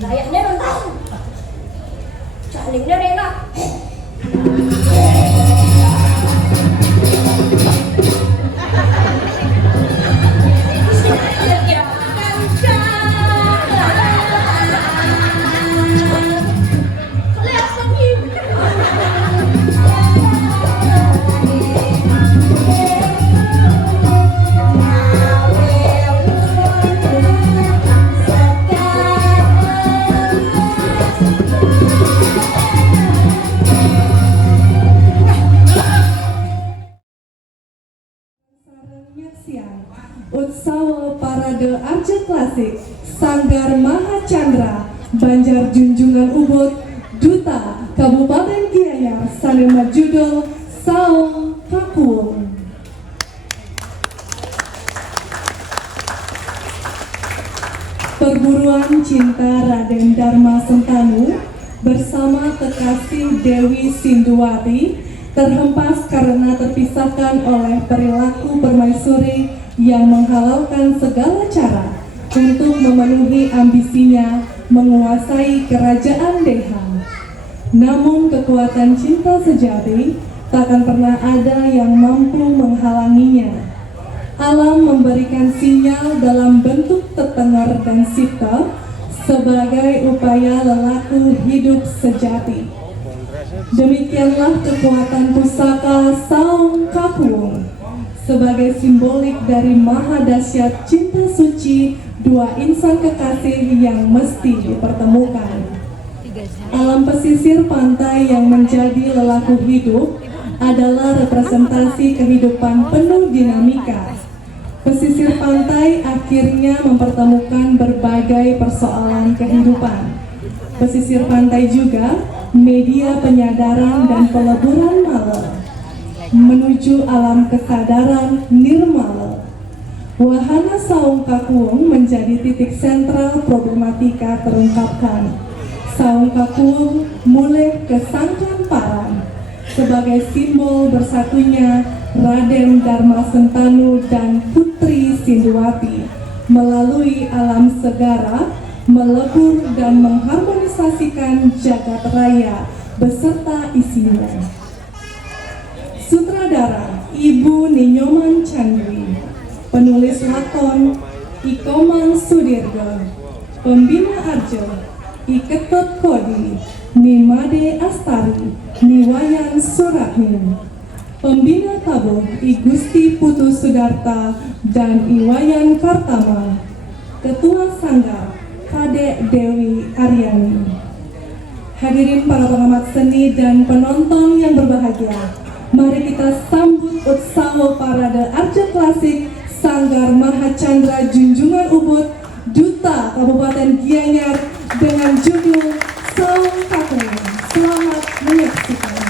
Layaknya rentang. Jalingnya Rena. Utsawa Parade Arja Klasik Sanggar Maha Chandra Banjar Junjungan Ubud Duta Kabupaten Gianyar Sanema judul Saung Kakuwung. Perburuan Cinta Raden Dharma Sentanu bersama kekasih Dewi Sinduwati terhempas karena terpisahkan oleh perilaku permaisuri yang menghalalkan segala cara untuk memenuhi ambisinya menguasai kerajaan Deha. Namun kekuatan cinta sejati takkan pernah ada yang mampu menghalanginya. Alam memberikan sinyal dalam bentuk tetenger dan sita sebagai upaya lelaku hidup sejati. Demikianlah kekuatan pusaka Saung Kakuwung sebagai simbolik dari maha dahsyat cinta suci dua insan kekasih yang mesti dipertemukan. Alam pesisir pantai yang menjadi lelaku hidup adalah representasi kehidupan penuh dinamika. Pesisir pantai akhirnya mempertemukan berbagai persoalan kehidupan. Pesisir pantai juga media penyadaran dan peleburan mala menuju alam kesadaran nirmala. Wahana Saung Kakuwung menjadi titik sentral problematika terungkapkan. Saung Kakuwung mulai ke Sangkan Paran sebagai simbol bersatunya Raden Dharma Sentanu dan Putri Sinduwati melalui alam segara, melebur dan mengharmonisasikan jagat raya beserta isinya. Sutradara Ibu Ninyoman Chandri, penulis lakon Ikoman Sudirga, pembina Arjo I Ketut Kodi, Nimade Astari, Niwayan Surahmi, pembina tabuh I Gusti Putu Sudarta dan Iwayan Kartama, ketua sanggar Kadek Dewi Aryani. Hadirin para pengamat seni dan penonton yang berbahagia, mari kita sambut Utsawa Parade Arja Klasik Sanggar Maha Chandra Junjungan Ubud Duta Kabupaten Gianyar dengan judul Saung Kakuwung. Selamat menyaksikan.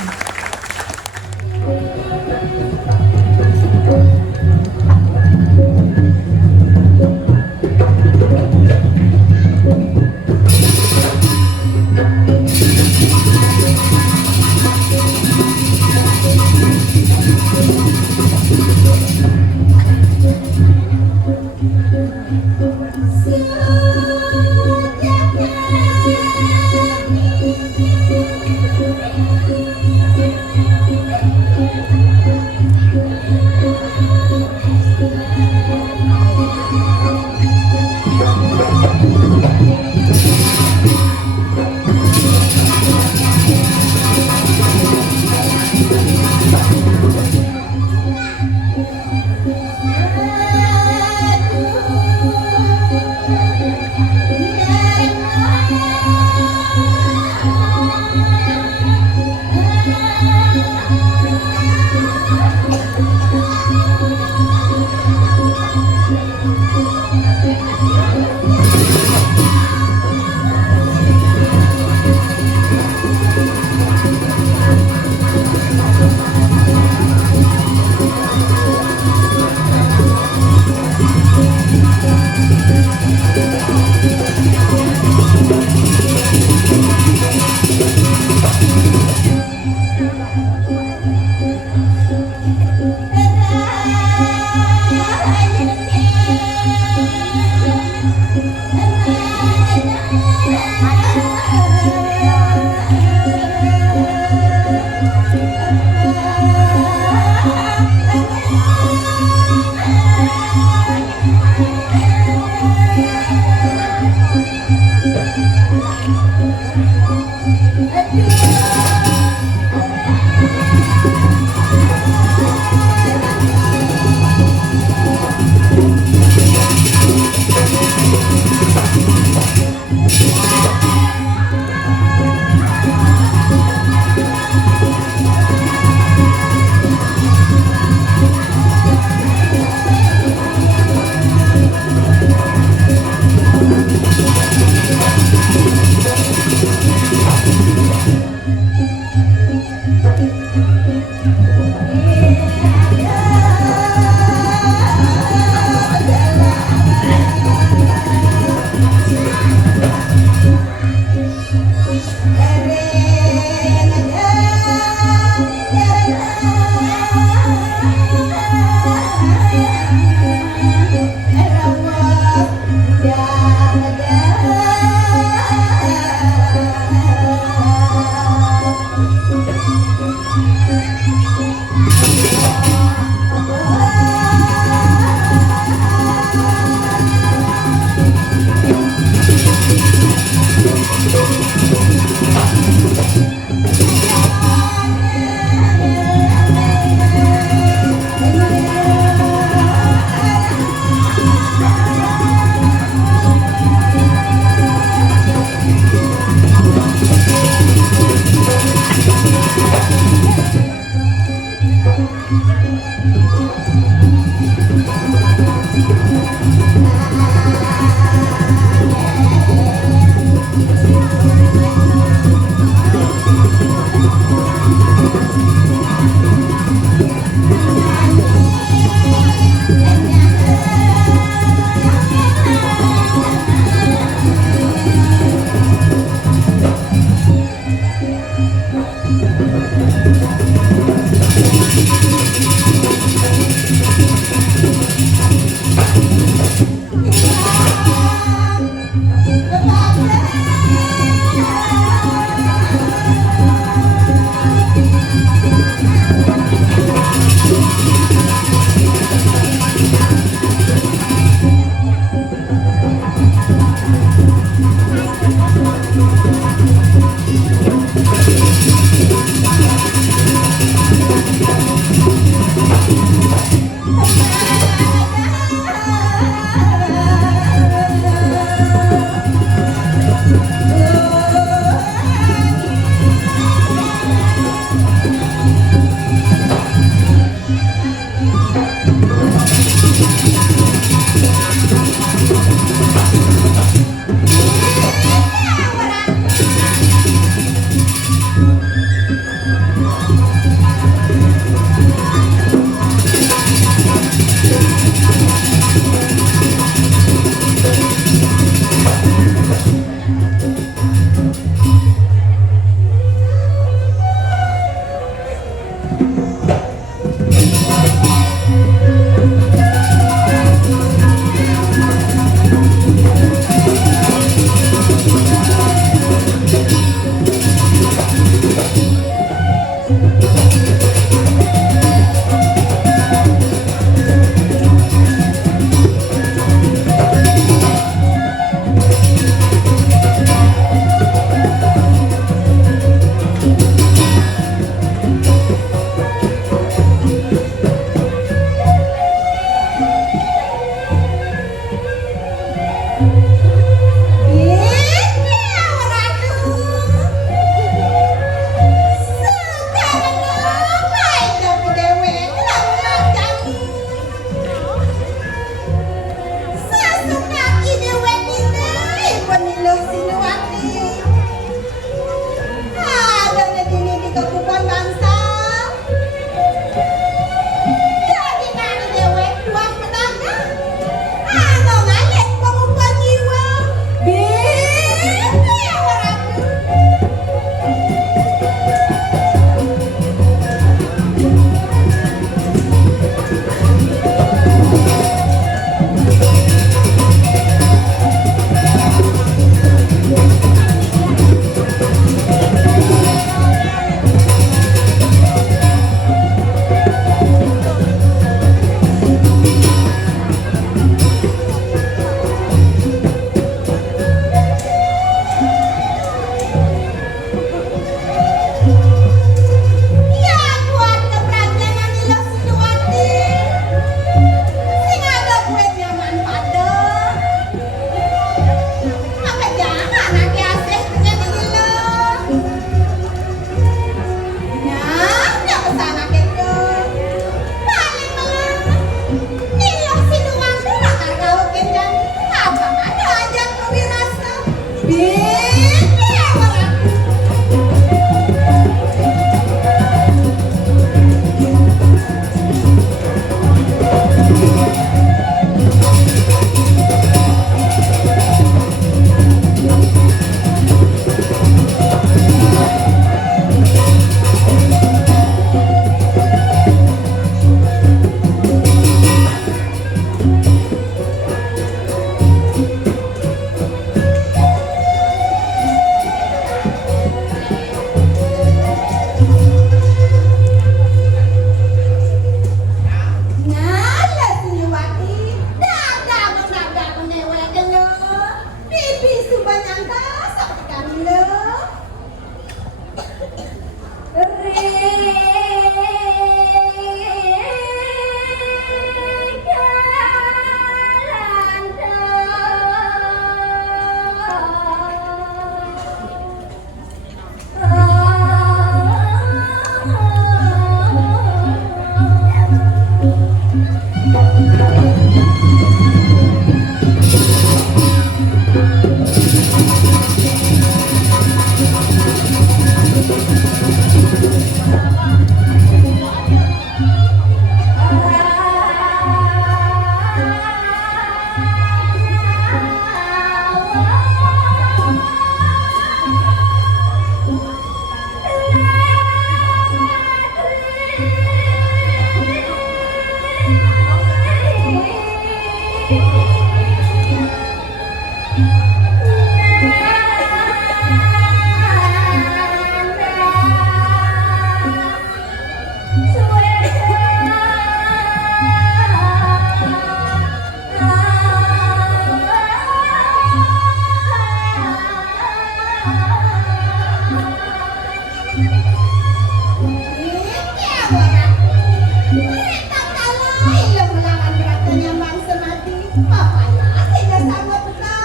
Papaya tidak sangat benar.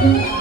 Thank you.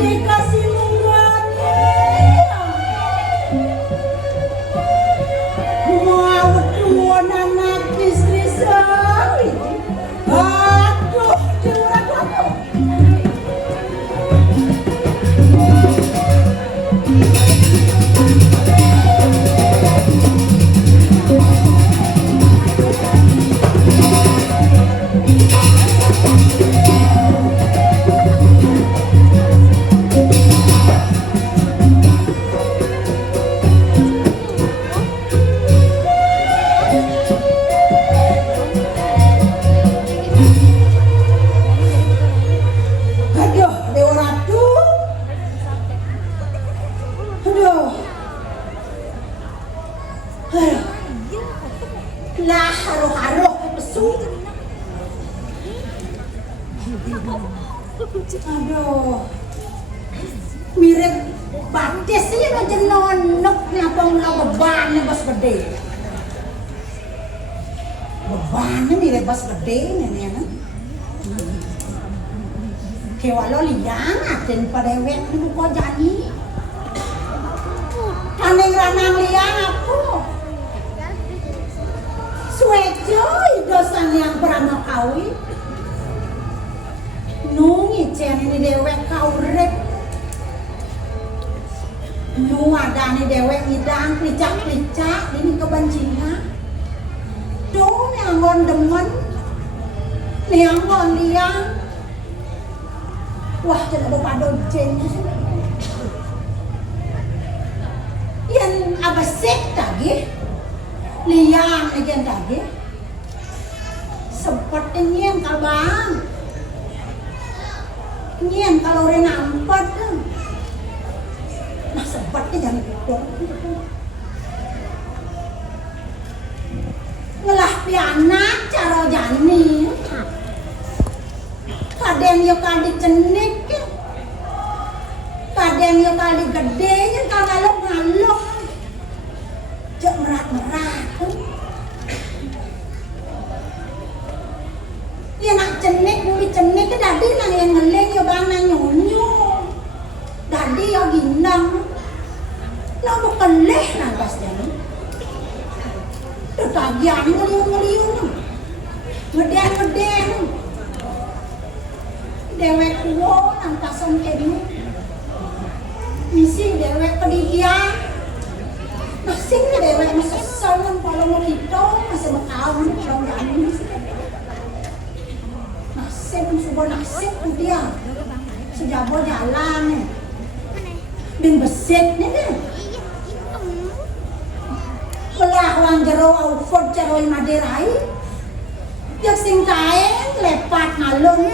dikasih nunggani mau tuan anak istri sawit aduh curang aku aduh Dewa Ratu aduh lah haruh-haruh pesu aduh mirip batis sih aja nonok nih apa nggak bebannya bos gede bebannya mirip bos gede nih ya kayak lo liang aden pada wek di buku jani aneh ranang liang aku suejo dosan yang pernah kawin nungi cian ini dewek kaurep nu ada nih dewek ngidang plicak-plicak ini kebancingan tuh neangon demen neangon liang wah jangan lupa dojen yang abasek tadi liang aja tadi seperti yang kalbang nyen kalau udah nampak nah seperti jangan gitu ngelah piana cara jani kadang yo kali cenik kadang yo kali gede nya kalau ngalok jek merat-merat ya nak cenik buli cenik ke dadi nang yang ngeleng yo bang nang nyonyo dadi yo ginang lo bukan leh nang pas jani tetagian ngeliung-ngeliung ngedeng-ngedeng dewek kuwo nang pasong kenu misi dewek pedigian masing dewek masesal nang palong kita masih berkawan palong jani nasib subuh nasib dia sejabo jalan bin besit ni belah wang jero aufod jero maderai yak sing kae lepat ngalung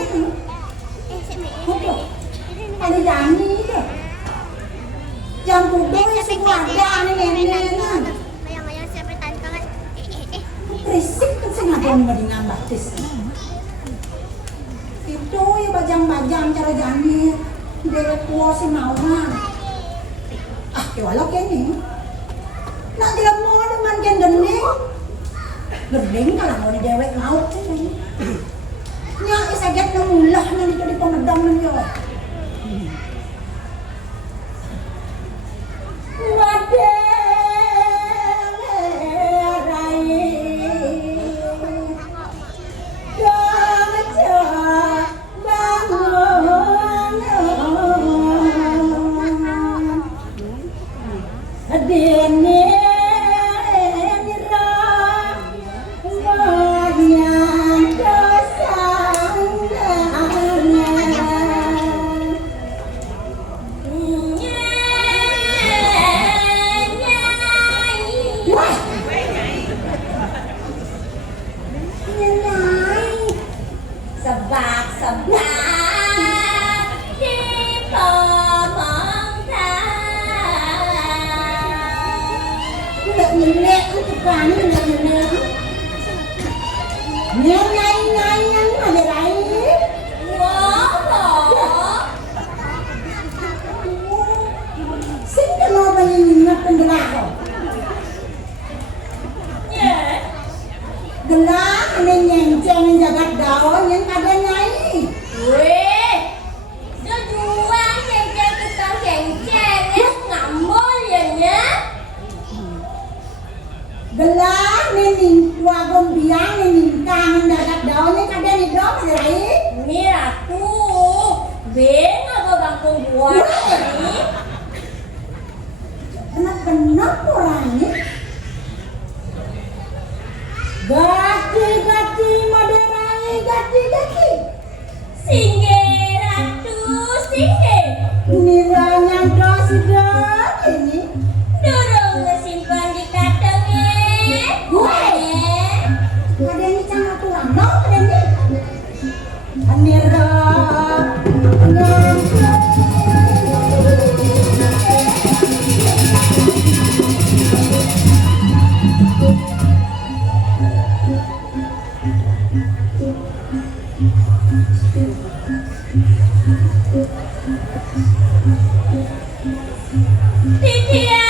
ada jani ke yang budeng ya semua ada nenek Bayang-bayang siapa tantangan berisik kan sing ada dengan batis itu ya bajang-bajang cara jani dewek tua si mauan walau kene nak dia mau dengan kan gendeng kalau mau dewek mau nya isaget na mulah na dito di pamedang ninyo Weh, dia jual wagong biang ini kangen dadak daunnya kadang di dom lagi. Ini aku benga ke bangkong buat ini. Benar-benar orangnya. Gati maderai gati. Singge ratu singge. Niranya sudah ini. Dorong ngesimpan di kantongnya. Ada yang sangat tulang, no, ada ini. Anira, Titiang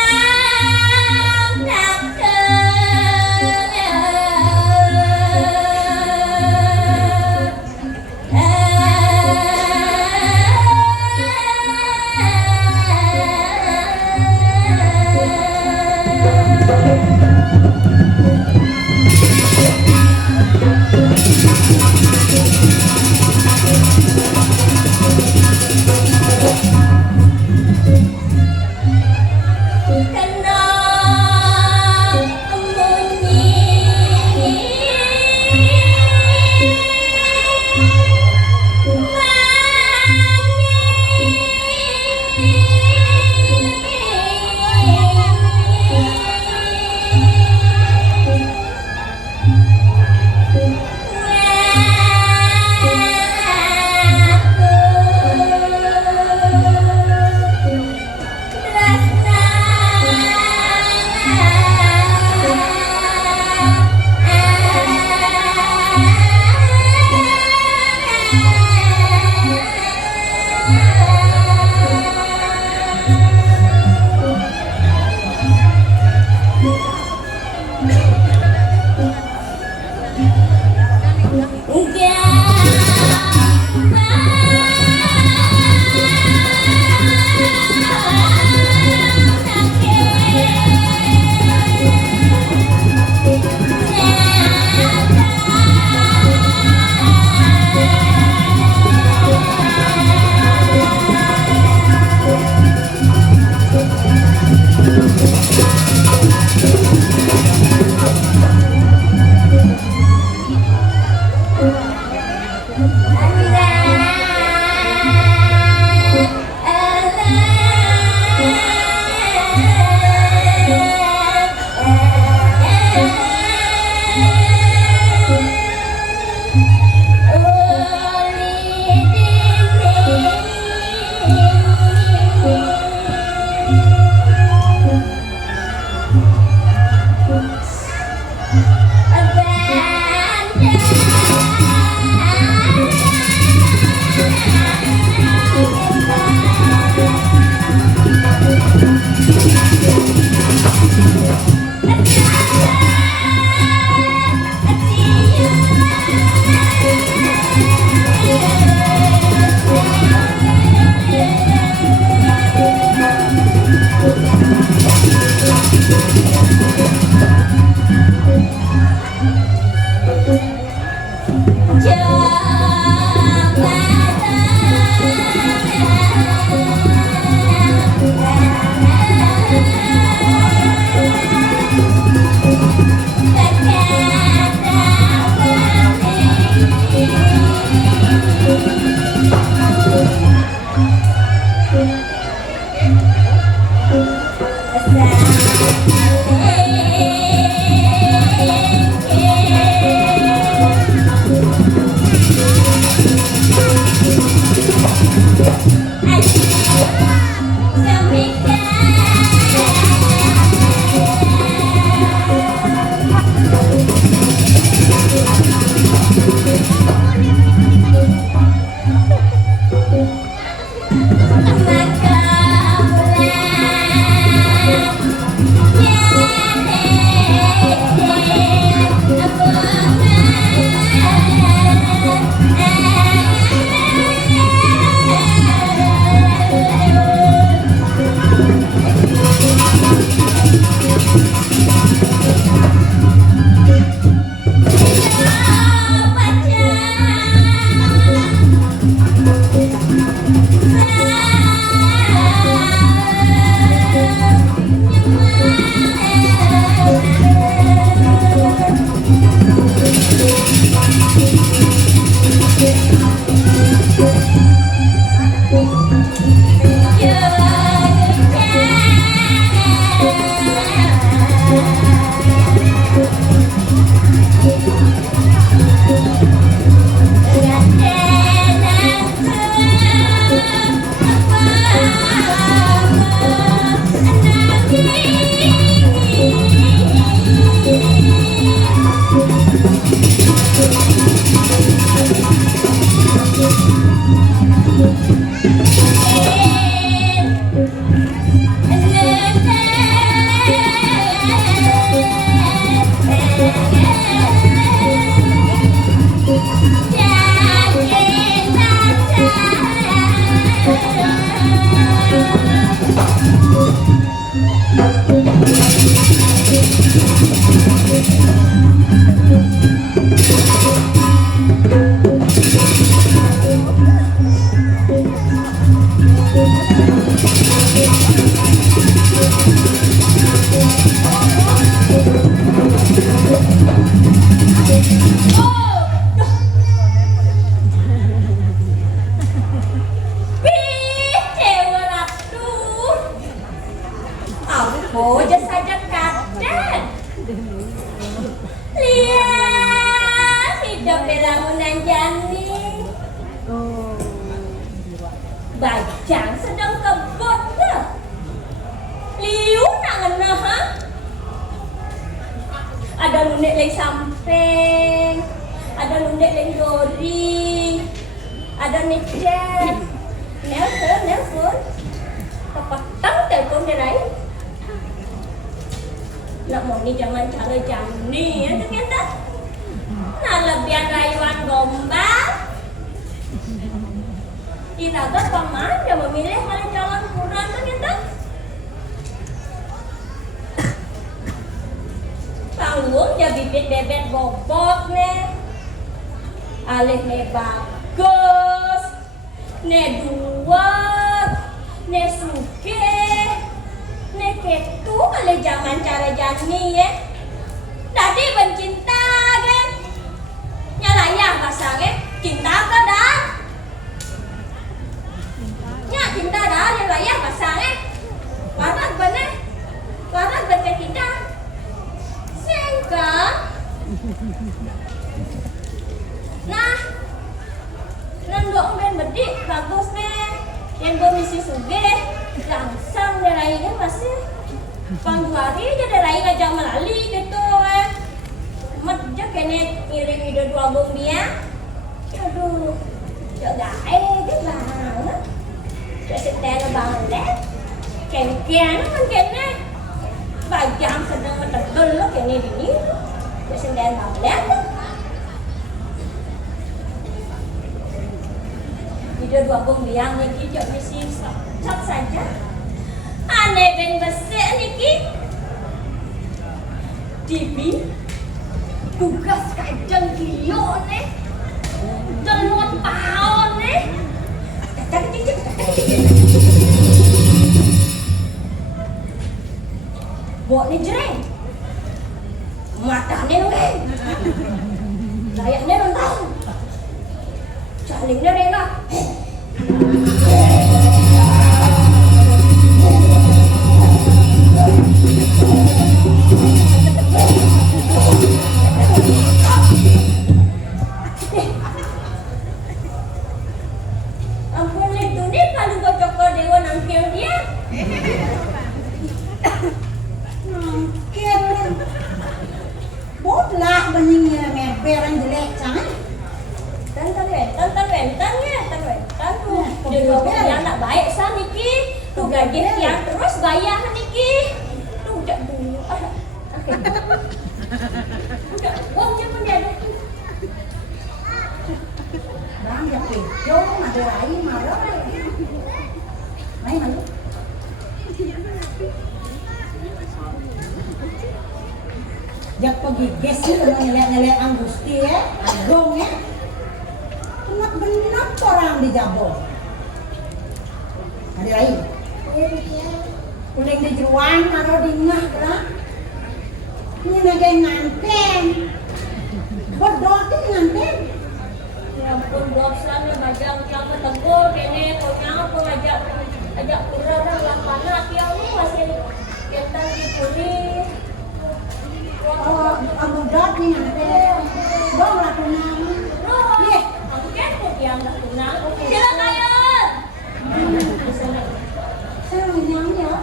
Aku aja saja kaden. Lihat hidup di lamunan jani. Bajang sedang kebot dah. Liu nak ngena ha? Ada lunek leng samping, ada lunek leng dori, ada necet, nelpon, kepatang telpon dia lain. Nak mau ni jangan cara jani ya ternyata. Nak lebihan rayuan gombal. Iraga paman dia memilih malah jalan kurang ternyata. Tanggung dia bibit bebet bobot ne. Alih ne bagus, ne duat, ne sugih. Nek itu oleh zaman cara jani ya. Tadi bencinta kan. Nyalaya bahasa kan. Cinta ke dah. Nya cinta dah nyalaya bahasa kan. Warat benar. Warat benar cinta. Sengka. Nah. Nandok ben bedik bagus nih. Yang bermisi sugih. Langsung derai kan masih pangguari aja derai ngajak melali gitu mat aja kene ngiring ide dua bom dia aduh jaga gitu banget ya setel banget ken-ken kan kene bajang sedang metebel lo kene dini ya setel banget ide dua bom dia niki jok misi cak saja aneh ben besek niki Dibi tugas kajang kiyo nih telur tahun nih buat nih jereng matanya nunggu layaknya nonton salingnya rena Jak pergi gas ni kalau ngelak-ngelak Angusti ya, agong ya. Cuma benar orang di Jabon. Ada lain. Kuling di jeruan, taruh di ngah lah. Ini naga nganten. Berdua tu nganten. Ya ampun dosa nih bajang sama tegur kene konya aku ajak kurang lah panas dia ni masih kita dipuli. Oh, kamu dot ni nganten. Dong lah tunang. Ye, aku kan yang nak tunang. Sila kayo. Saya yang ni ya.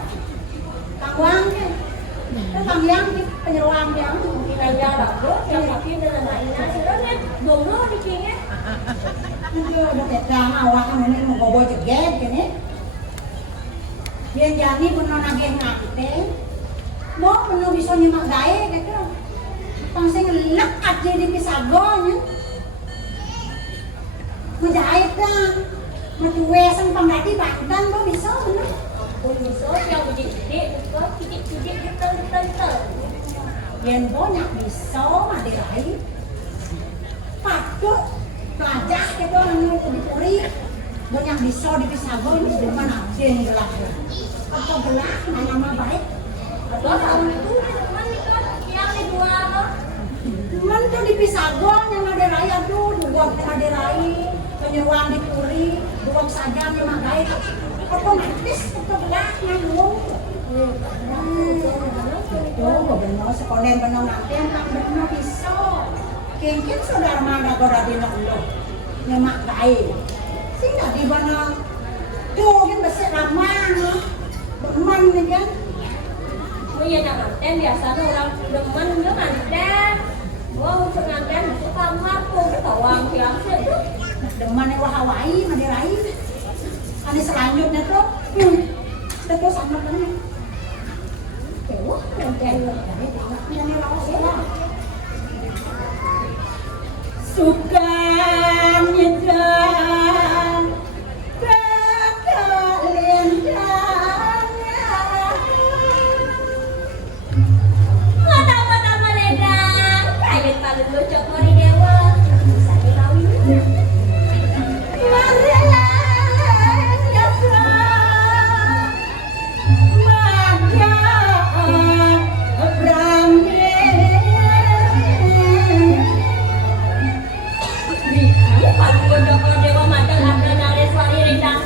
Kawang ni. Kang yang ni penyeruan yang. Kita jarak bro, yang makin dengan lainnya. Sila ni dulu di sini. Dia udah tegang awak ini mau bawa jeget gini. Dia jadi pernah nagih ngate. Mau penuh bisa nyemak gaya gitu. Pangsing lekat jadi pisagonya. Menjahit kan. Mencuesan pemberati Banten lo bisa bener. Oh bisa gede bukan cidik-cidik getel. Yen banyak bisa mah diraih. Patut pelajar kita anu dipuri. Banyak bisa dipisagon di mana den gelah. Apa gelah nama baik? Aduh, tahun itu teman itu yang kedua loh. Cuman tuh dipisagon yang ada raya tuh, dua ada raya, penyewaan dipuri, dua saja memang baik. Otomatis itu gelah ngandung. Tuh, benar sekolah benar nanti yang tak benar bisa. Kengkin saudara mana kau dah bilang lo, nyemak baik. Sehingga di mana tuh kan besar ramah, berman ni kan. Oh iya nak nganten biasanya orang demen dia nganten. Wah untuk nganten masuk kamar tuh ketawang siang tuh. Demen yang wahawai, madirai. Ada selanjutnya tuh, itu sama kan. Wah, nganten ini lawas ya. Suka nyedan Paling lucu Mori Dewa bisa dikawin. Paling lucu Dewa madang ada nari suari rendang.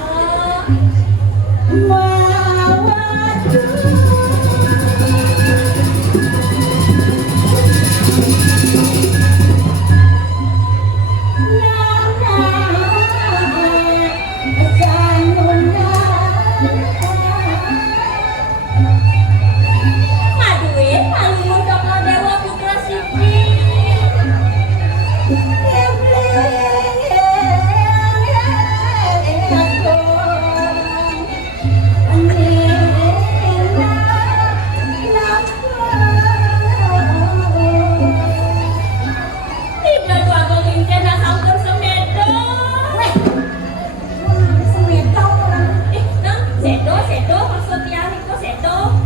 Sedo maksudnya itu sedo.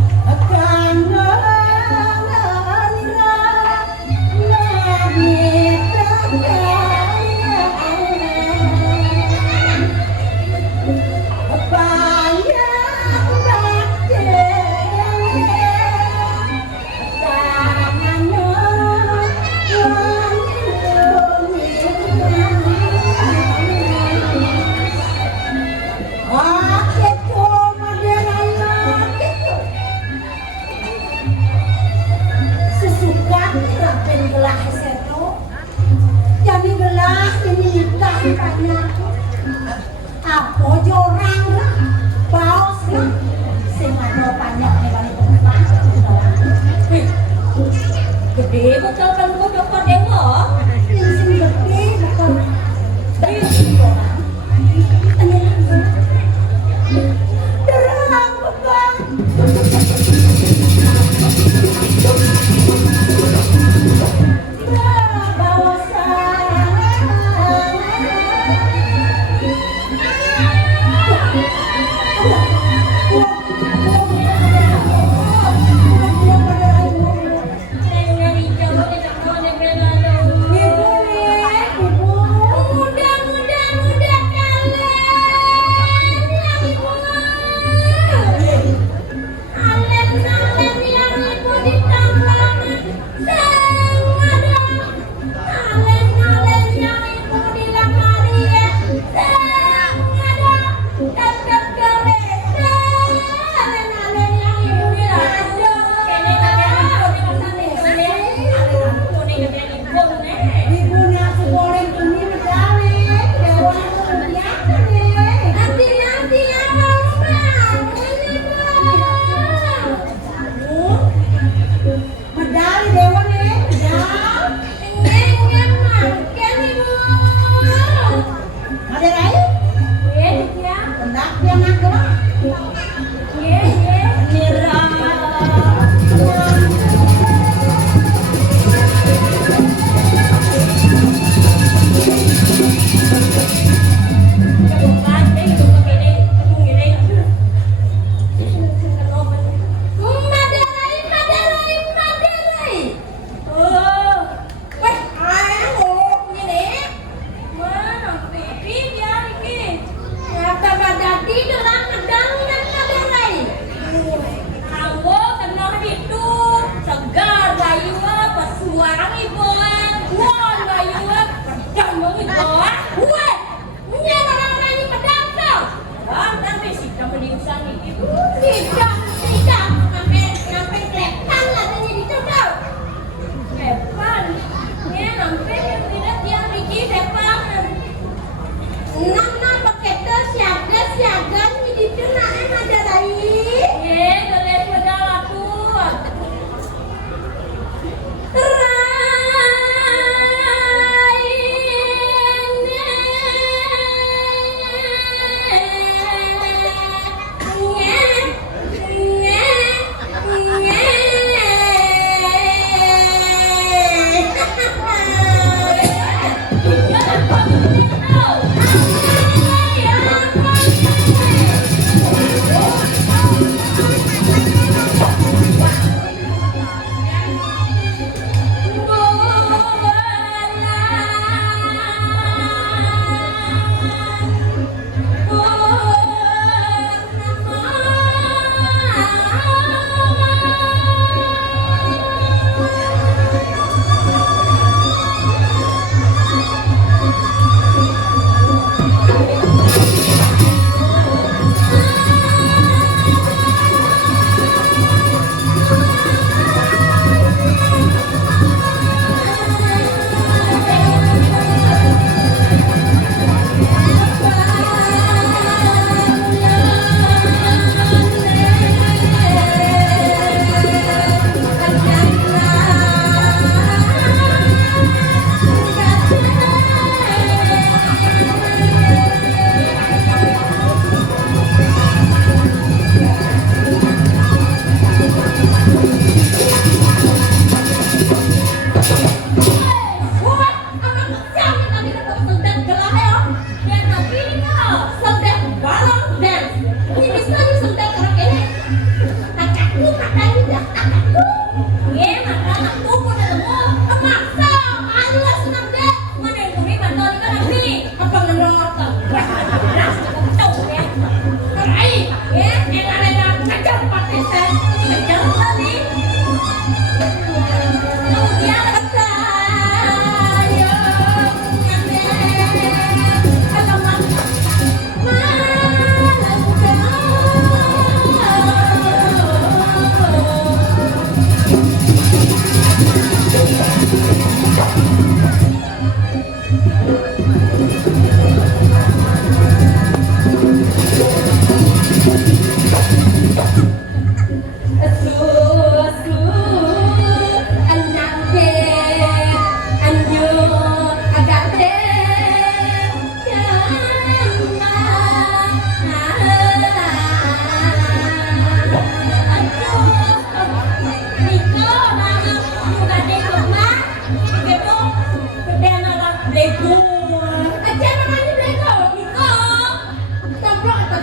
Apa jorang lah, baos lah, sing ada banyak nih balik penumpang. Gede betul kan gua dokter Dewa. Yang sing gede bukan dari orang. Derang beban. Kejar pakai teh, kejar kali.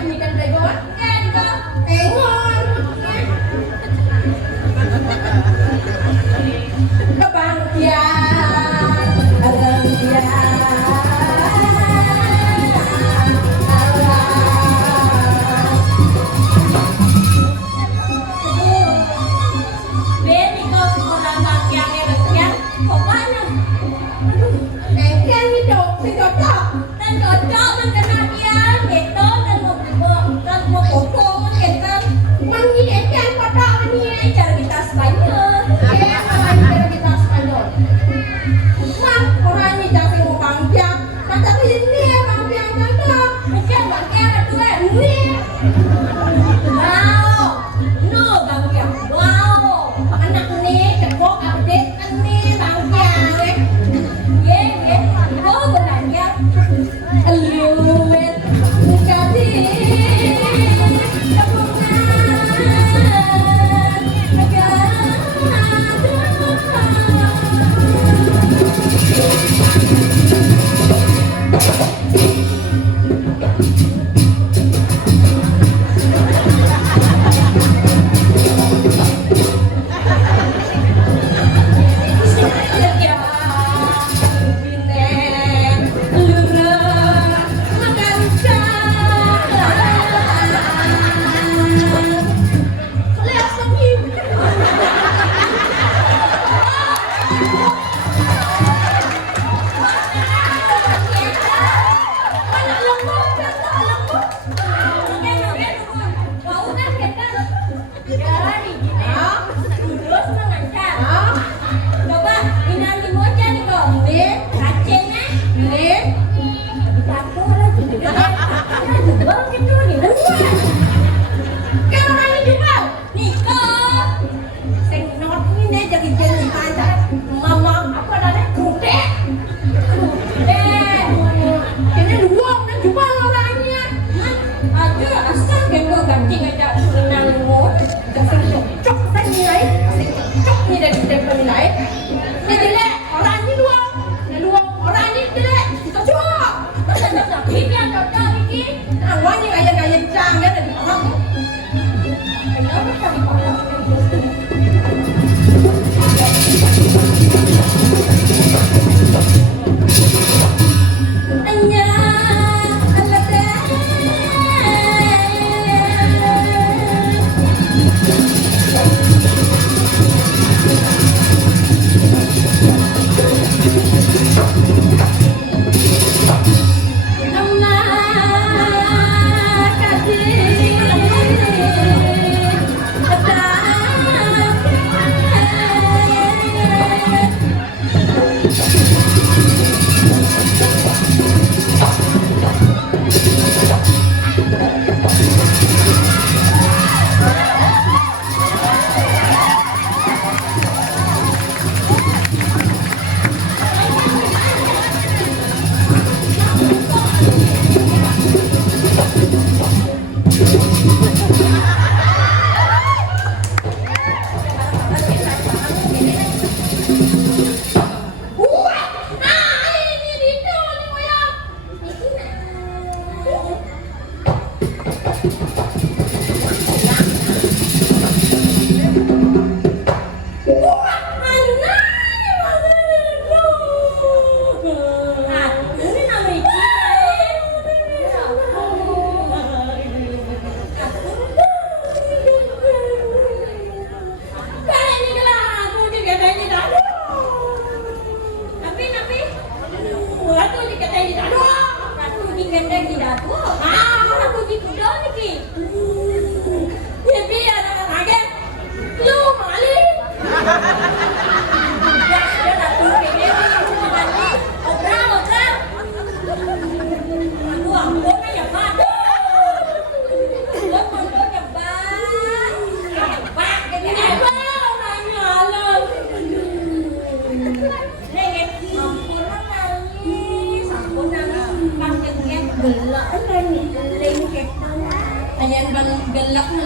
Kemudian saya alamat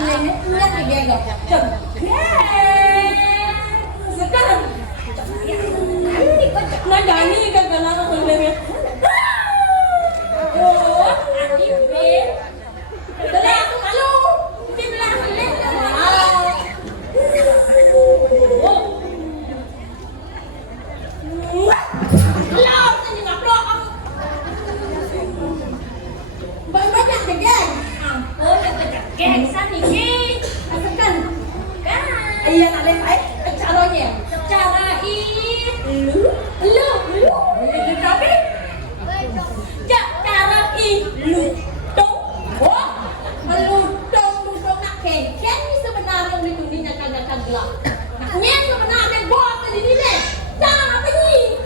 ini enggak digegok. Sekarang ini kocak nadani kagak larang ngeliatnya. Oh, adik Ben. Belah aku malu. Mungkin belah aku lihat. Lo, tadi ngaplok kamu. Banyak deh, geng. Oh, geng sana nih. Asalkan. Kan. Iya, nak lepas caranya. Cara lu. Tapi cara lu dong. Oh, meludong nak keken ni sebenarnya di dunia kagak gelap. Naknya sebenarnya bos tadi ni deh. Jangan apa ni?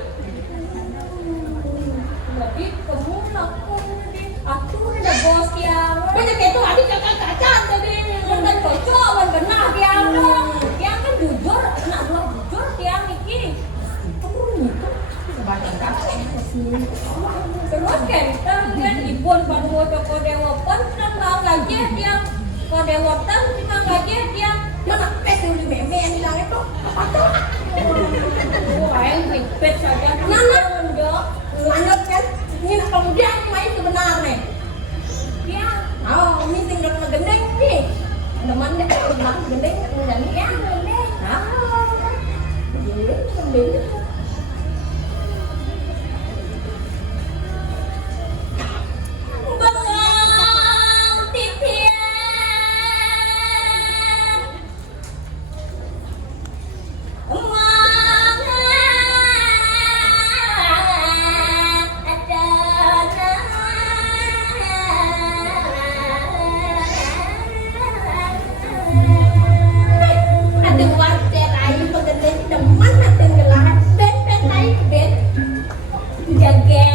Jadi kamu lakukan tadi. Aku ada bos yang. Banyak itu adik kakak kacan tadi. Bukan cocok, bukan benar tiang dong. Tiang kan jujur, nak buat jujur tiang iki. Kamu itu Sebanyak kakak sih. terus kan ibon pada kode weapon kan mau gaji tiang kode weapon kita gaji tiang Mana pes yang di meme yang hilang itu? Apa tuh? wah yang ribet saja Nana. dong Lanjut kan? Ini nak kemudian main sebenarnya. tiang Oh, ini tinggal ngegendeng nih. Teman deh, teman gendeng, dan tiang gendeng gendeng. bengong titian Ada warga lain pegendeng teman ada gelar ben lain ben. jaget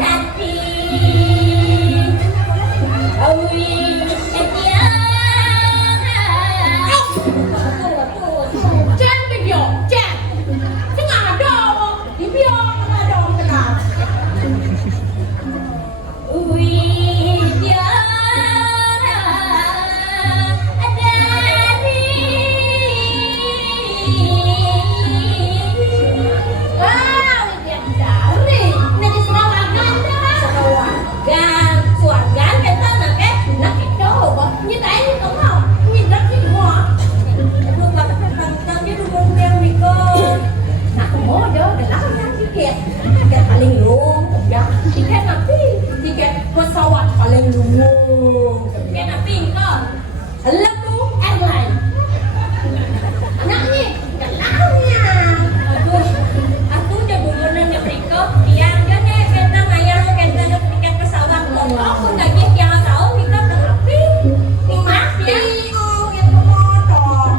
hati awi tiang Jan video, Jan. Tengah ada, di bio ada kenal. Wow, Jan dari. Nanti serawagan dah. Serawagan, suagan kita nak itu, nyetain itu mau, nyedak itu mau. Nak mau jo, gelang yang tiket paling lung, ya. Tiket nanti, tiket pesawat paling lung. Lalu airline. Nak ni, gelangnya. Mati, oh, yang pemotor.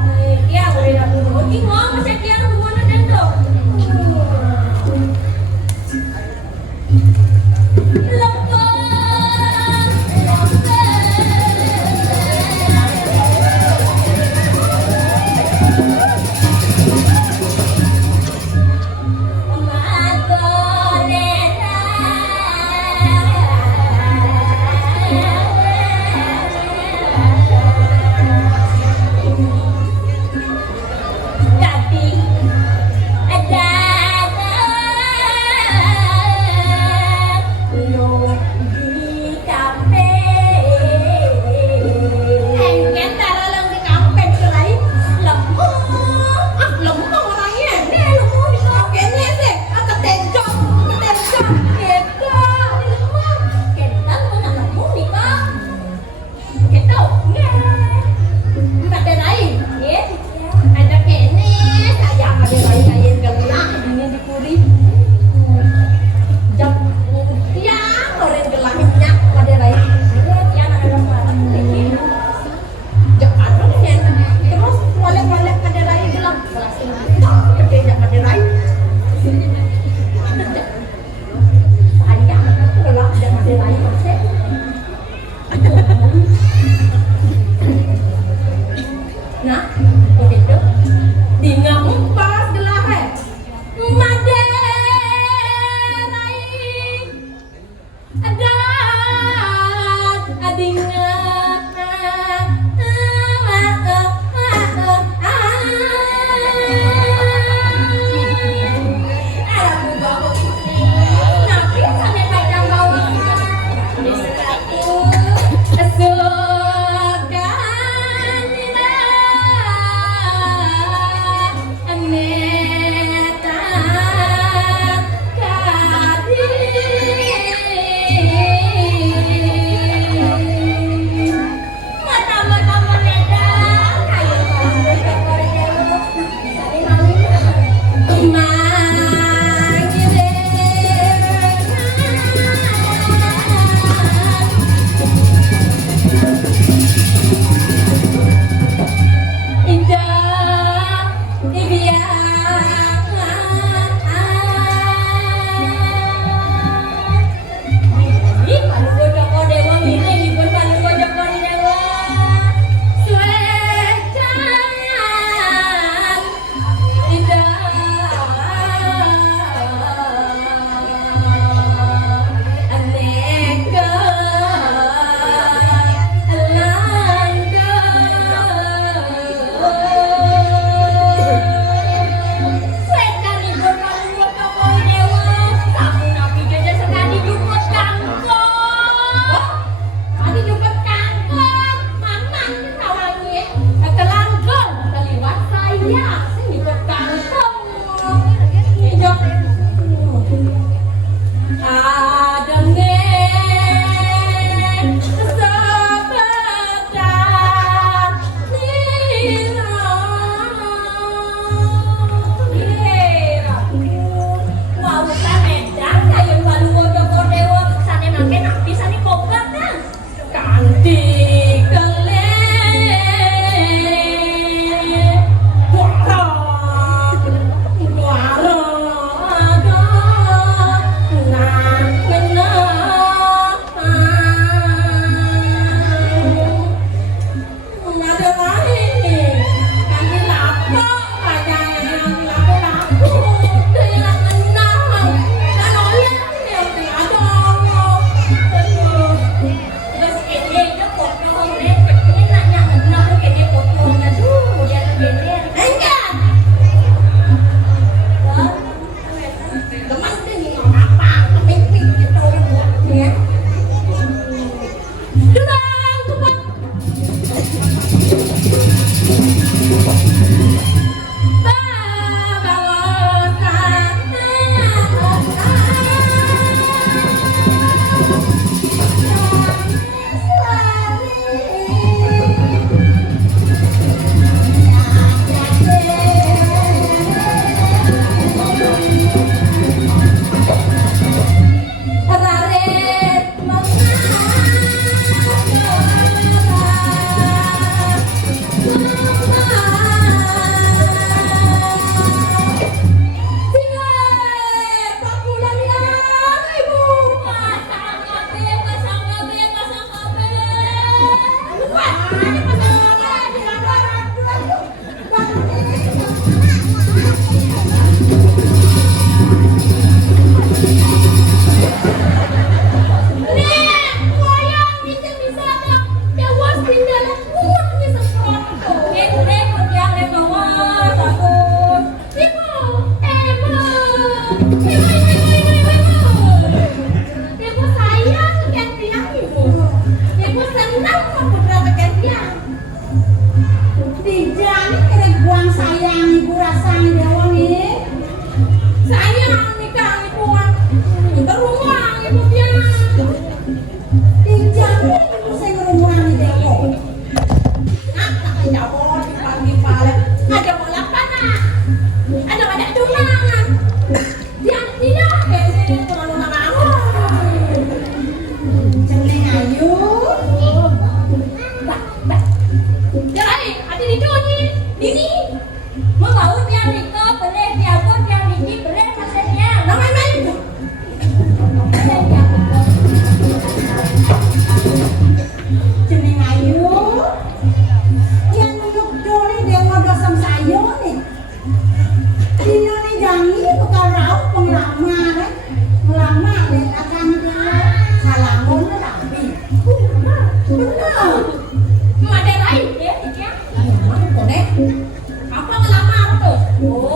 ya, sing juga kantong. Hijau. Adenge sebedak nira. Wow, samedang kayon baluwo Joko Dewa sane mangke nabi sane kobrak kan. Kanthi kele. Oh,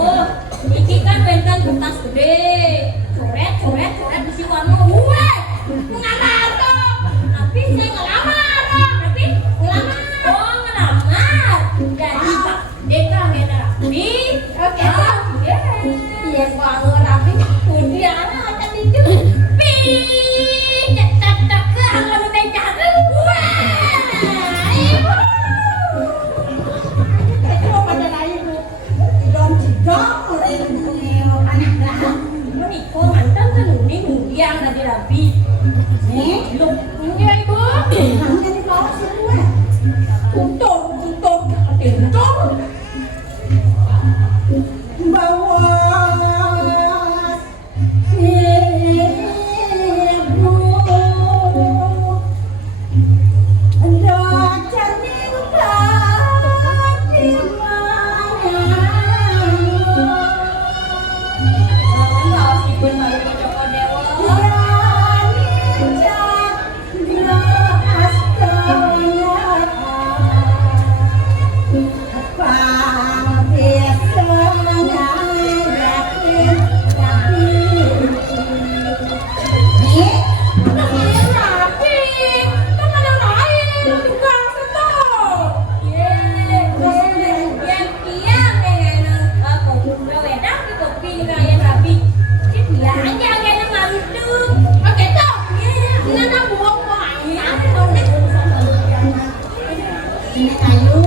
Ayu.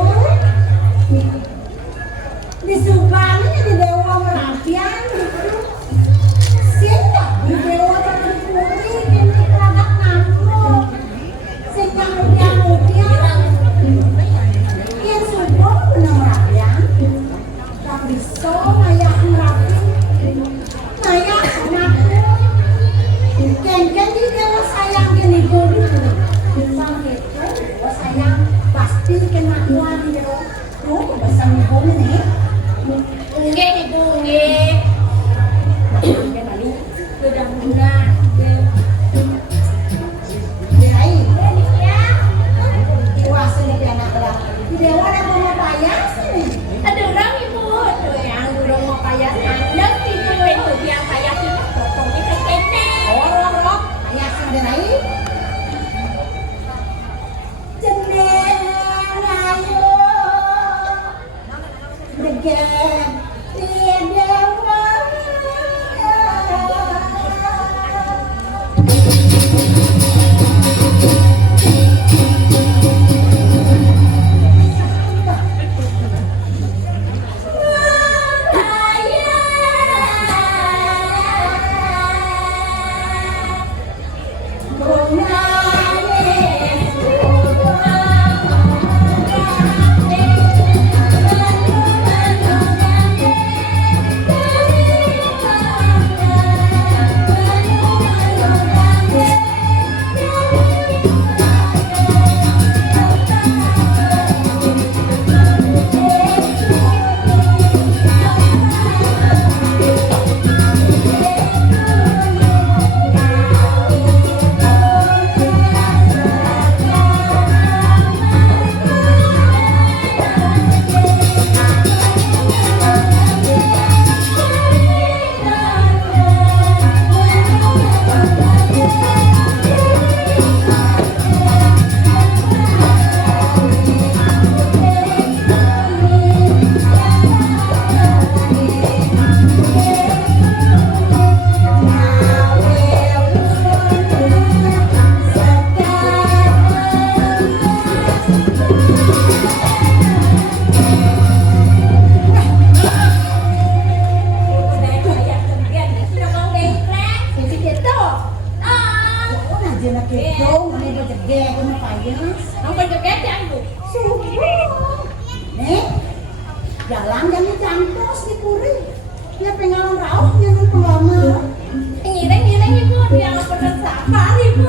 Disubangnya di Dewa Merapian. Siapa di Dewa Terpuri kini keragat ngamuk. Sehingga mutia-mutia. Yang subuh benar Merapian. Tak bisa mayak Merapi. Mayak anakku. Ken-ken di Dewa sayang kini guru. Bang itu Dewa sayang pasti kena kuat di Dewa. Tuh bersama ibu nih. Nggih Ibu, nggih. Nggih Mali, mudah-mudahan. Kiai, Ya. puasa di anak lah. Di Dewa ada mau payah sih. Ada orang Ibu, aduh yang durung mau payah mandek Ibu. Itu dia payah kita potongnya ke kene. Orang-orang payah sih dari. Jendela ayo, degan di Dewa. Jalan jangan cantos di puri. Ya pengen rauh jangan pelamar. Ngireng-ngireng Ibu, dia nggak pernah sabar Ibu.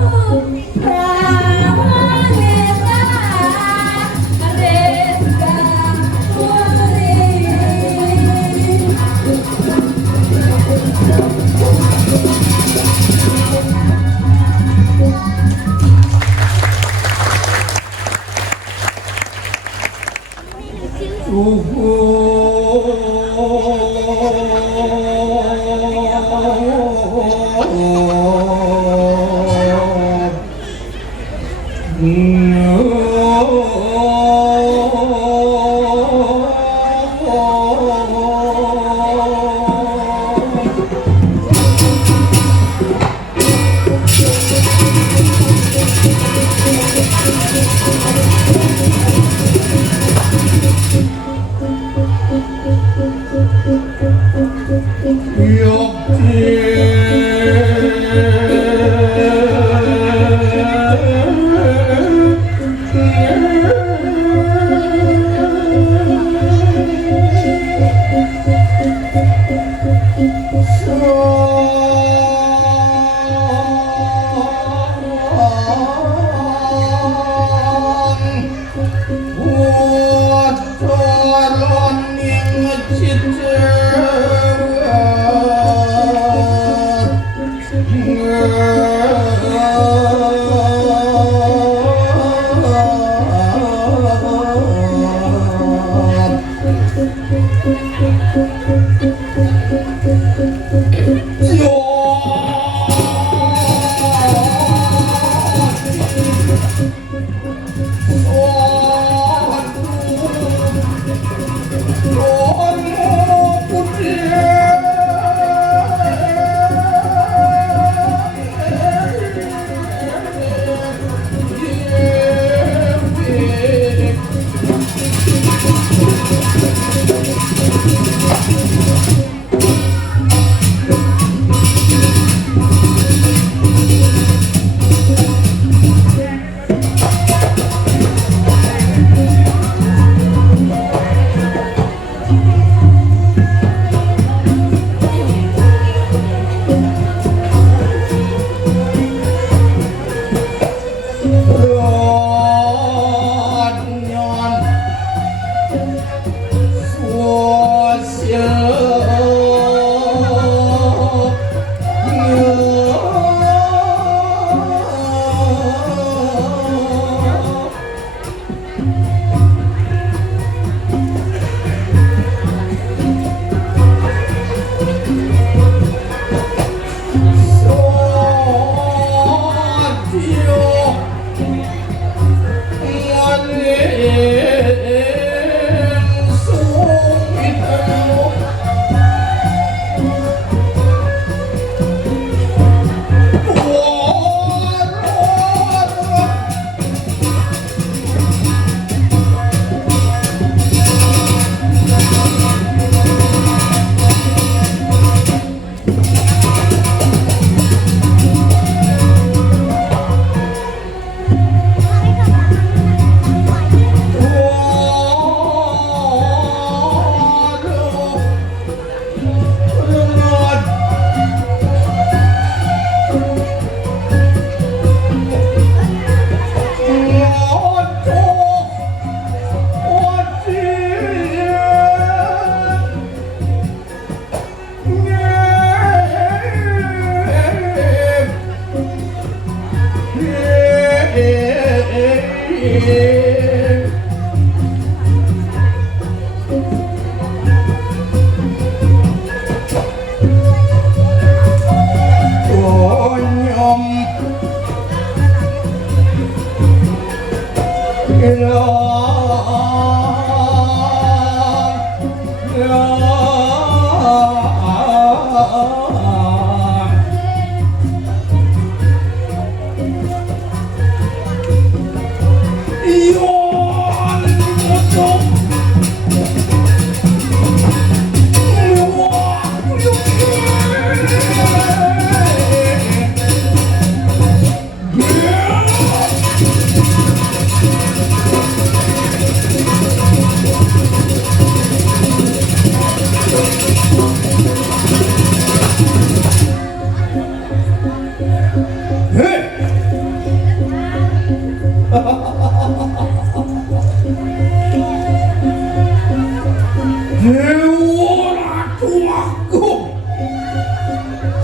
Dewa Ratu Agung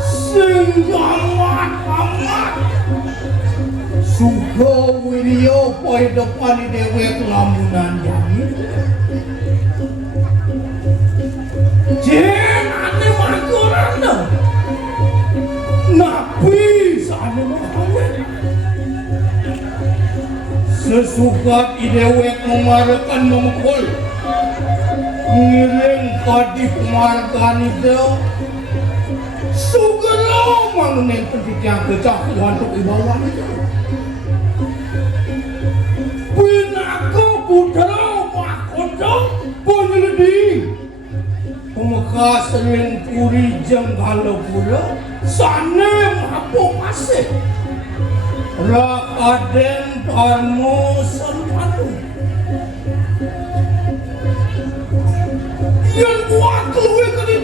sing amat Suga Wirya poe depan dhewek lamunan jani jenane mangkurana Nabi sane Muhammad sesukat dhewek memarekan memukul ngiring kadi pemarkan itu sugera mangunin pendidikan kecakuan untuk ibawan itu Pinaka putra mahkota penyelidik pemekas sering puri jenggala pula sana mampu masih Rakaden Dharma Sempadu yang buat keluar ke di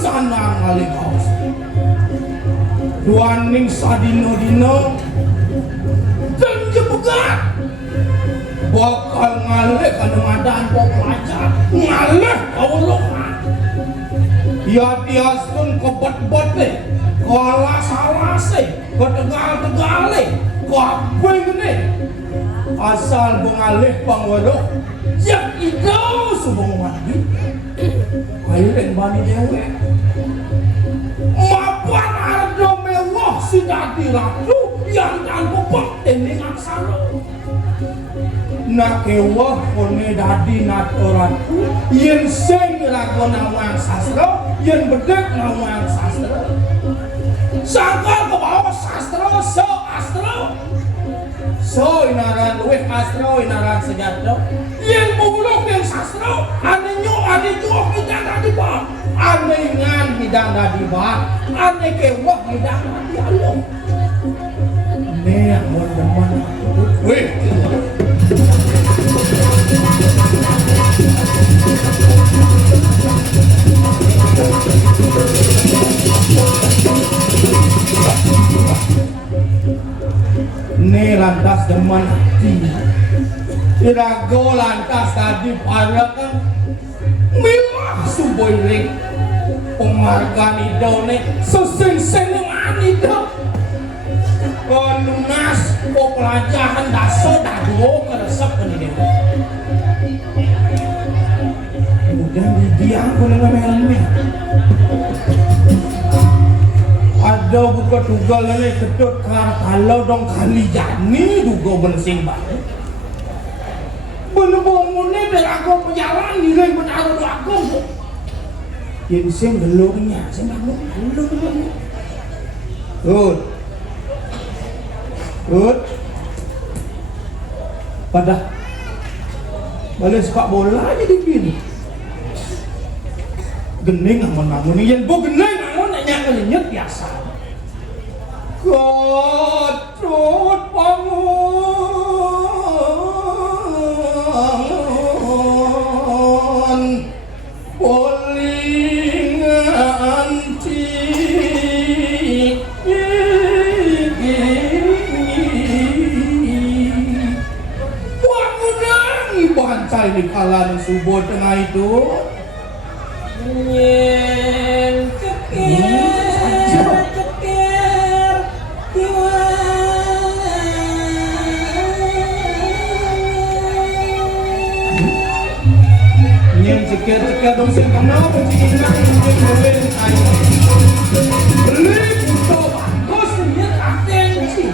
sana ngalih kaos duaning sadino-dino dan jebegat bakal ngalih ke nemadan pelajar ngalih kawuluhan tias-tiasun kebet-bet le kalas-alase ketegal-tegale kabeh gede asal mengalih pangweruh yang itu subang mati kayu dan bani dewe mapan harga mewah sudah diratu yang tanpa bakten dengan salu nak kewah kone dadi natoratu yang seng rago nawang sastra yang bedek nawang sastra sangkal ke bawah sastra so astra so inaran luwih astra inaran sejatro yang mengulok yang sastra ane nyok hidang dadi bah ane ngan hidang dadi bah ane kewah hidang dadi alung ne yang teman weh ne lantas deman hati irago lantas tadi parakan milah suboiring penghargaan idone seseng-seng anida konunas pelajaran daso dado keresep ini kemudian didiang ko ng melme ada buka tugal ini kedut kalau dong kali jani duga bensing banget bener-bener berago penjalan nilai benar aku yang sing gelurnya sing gelurnya Good. Pada balik sepak bola aja di sini. Gening amun-amun yang bu gening amun nanya kalinyet biasa. Kotut pangun poling anti bancai di kalan subuh tengah itu nyen ceker nyen ceker dong sing kenal cikinan nyen ayo beli foto bagus nyen atensi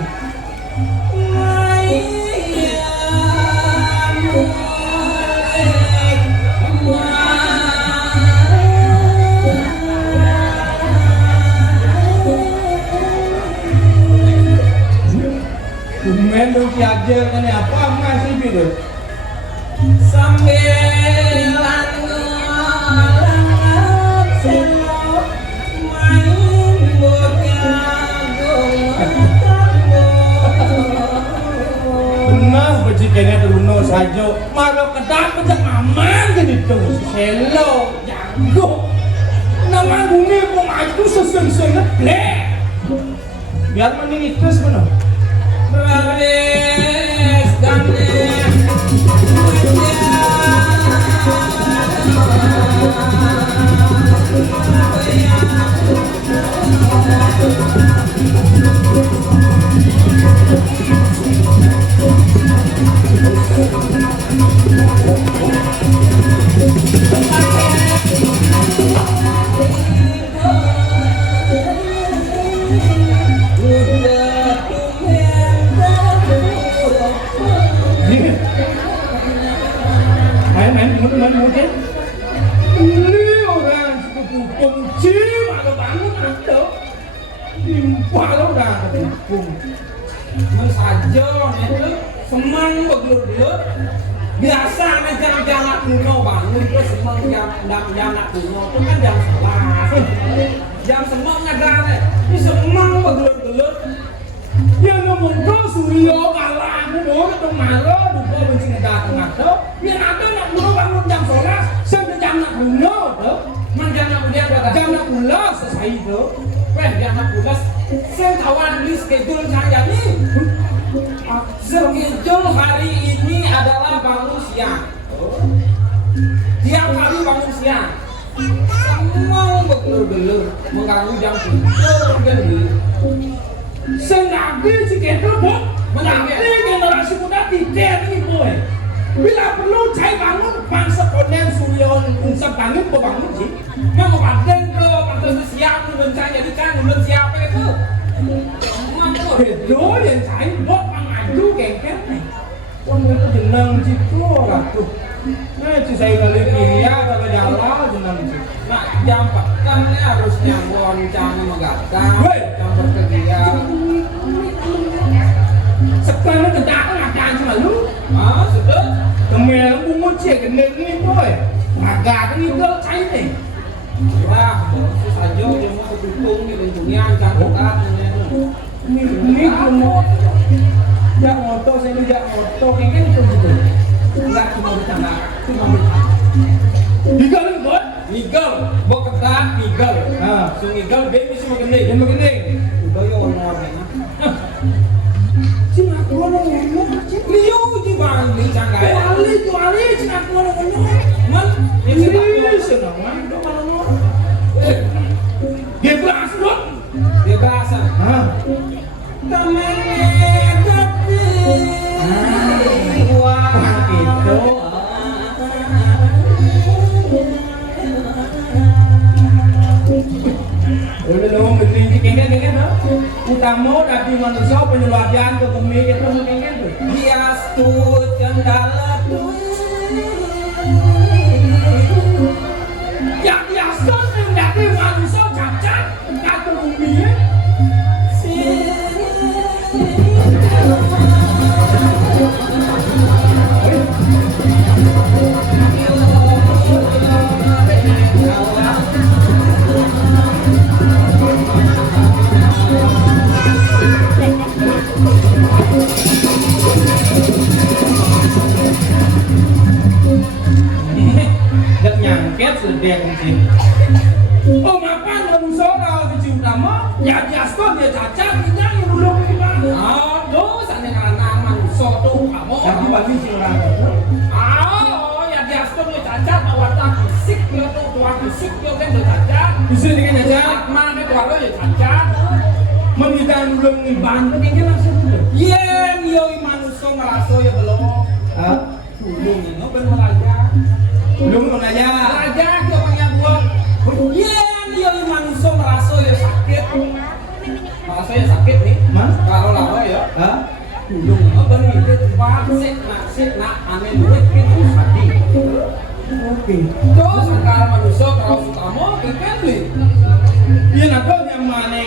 Mendung diajar kan apa masih gitu sambil langap selo main benar becikannya teruno saja malah kedak pecah aman gitu selo jago nama bumi pun aku sesen-sesen biar mending itu sebenarnya Raris dan Main mungkin ini orang cukup cim ada bangun ada limpah lo dah kepung mensaja itu semang begelut biasa nih jangan kuno bangun terus semang jam kuno itu kan jam 11 jam semang ada nih ini semang begelut yang ngomong kau suryo kalah ngomong itu malu dupa benci negara tengah tuh yang ada nak kuno bangun jam 11 sampai jam nak kuno tuh man jam nak kuliah berapa jam nak kuliah selesai tuh jam nak kuliah saya kawan di schedule saya nih schedule hari ini adalah bangun siang tiap hari bangun siang semua begelur-gelur mengganggu jam 7 dan sengaja si kita buat menanti generasi muda tidak ini boy bila perlu saya bangun bangsa konen suryon unsap bangun bangun sih mau badan ke pantas siap belum saya jadikan belum siap itu itu yang saya buat mengaju gengket nih orang itu jenang cipu lah tuh nah si saya kali kiri kalau jalan jenang cipu nah jam 4 kan harusnya wawancara megatan yang berkerja sekarang kedatangan akan cuma lu sudah kemelang bungut cek kening ni boy magat ni ke cai ni wah susah jo yang mau tutung ni bentuknya angkat ni kamu jak motor saya jak motor ini tu betul enggak cuma bercanda cuma bercanda Igal buat igal bawa ketak igal so igal baby semua kening yang kening udah yo warnanya cina kuno liu di bang ni canggai ali cina kuno man ini senang man do malu gebras dok gebrasan tamane gede wah itu udah dong bertinju kengken no utama tapi manusia penyuluhan ke bumi itu kengken tuh bias tuh cendala tuh ya bias tuh tapi manusia cacat ke bumi nyangket sedek sih. Oh makan manusia kalau dicium nama, ya biasa dia cacat tidak yang belum gimana. Aduh, sana anak manusia tuh kamu. Tapi bagi si orang itu. Ya biasa dia cacat, awalnya fisik dia tuh tua fisik dia kan dia cacat. Fisik dengan cacat, mana tua dia cacat. Mengidan belum ngibantu ini langsung. Iya, dia manusia ngerasa ya belum. Belum ini benar aja. Belum aja. Aja dia punya buat. Iya, dia manusia merasa ya sakit. Merasa ya sakit nih. Kalau lama ya. Belum apa nih itu masih nak aneh duit itu hati. Oke. Terus sekarang manusia kalau utama kan nih. Iya nak yang mana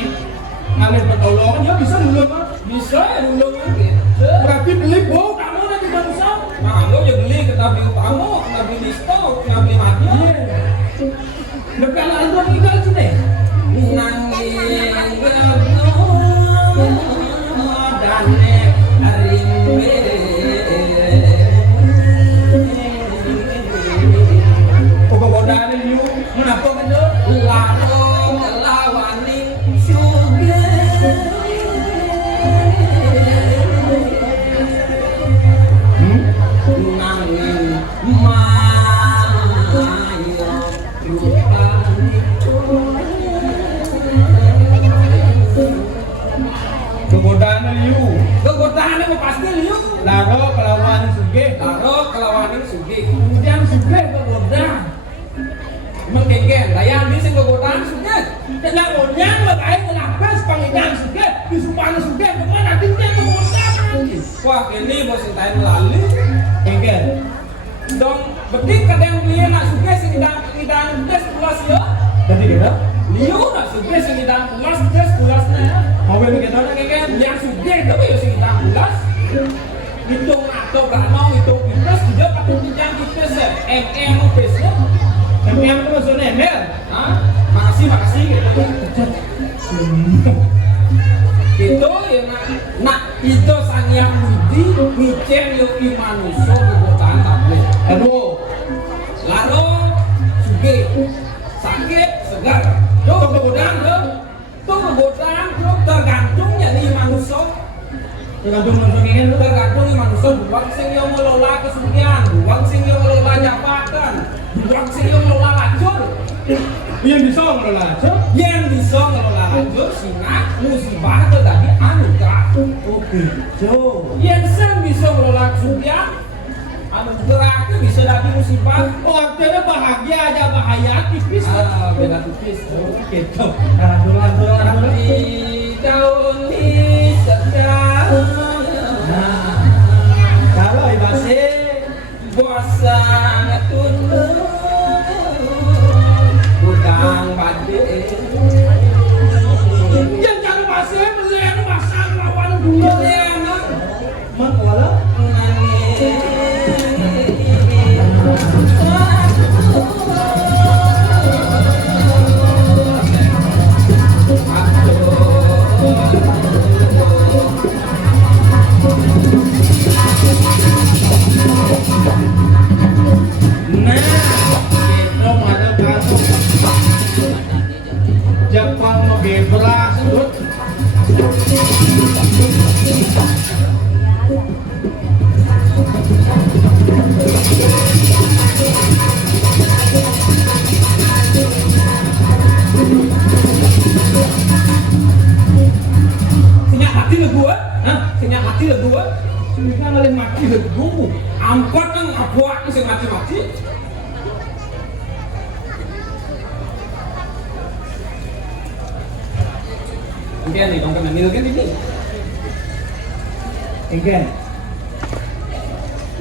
aneh pertolongan ya bisa belum bisa belum gitu. Berarti beli boh kamu nanti manusia. Nah, lo ya beli kita beli utama, kita beli listo, kita beli mati. Dekat lah itu tinggal sini. Nangis dan harimbe. Kau dari you, kenapa betul? Lalu lawani sugar. Anu pasti liu. Laro kelawan sugih. Laro kelawaning sugih. Kemudian sugih kegodang. Menggengen, daya ambil sing kegodaan sugih. Kena onyang bagai melapis pangidang sugih. Disupana sugih kemana tinggal kegodang. Wah ini bos intain lali. Engkel. Dong bedik kadang beli nak sugih sing idang des pulas yo. Jadi kita Liu nak sugih sing idang pulas des pulasnya. mau beli kita Orang kan yang sugih tu yo sing idang pulas. Hitung atau berano hitung pintas juga pakai pinjam pintas ya. Pesnya. MM itu maksudnya ML. Ah, makasih gitu. Itu ya nak itu sang yang budi mikir yo imanuso kegotaan tablet. Aduh. Laro sugih sakit segar. Tuh kegodaan tuh. Tuh kegodaan tuh tergantungnya nih manusia. Tergantung maksudnya itu. Tergantung nih manusia. Buang sing yang ngelola kesugihan, buang sing yang ngelola jabatan, buang sing yang ngelola lacur. Yang bisa ngelola aja. Yang bisa ngelola lacur sinak musibah itu tadi anugerah. Oke. Jo. Yang sing bisa ngelola kesugihan anugerah itu bisa tadi musibah. Oh, artinya bahagia aja bahaya tipis. Ah, beda tipis. Gitu. Alhamdulillah. Di daun di sedang. Nah, kalau ibase Bosan tunduk Budang badai yang cari base beli yang masak lawan dulu. Enak Man wala. Nah, kita ada kasus Jepang mau beras, Dut. Senyak hati le gua Senyak hati le gua Kita ngalih mati legu. Ampat kan abuak sing mati-mati Mungkin nih, dong kena nil kan ini Engken,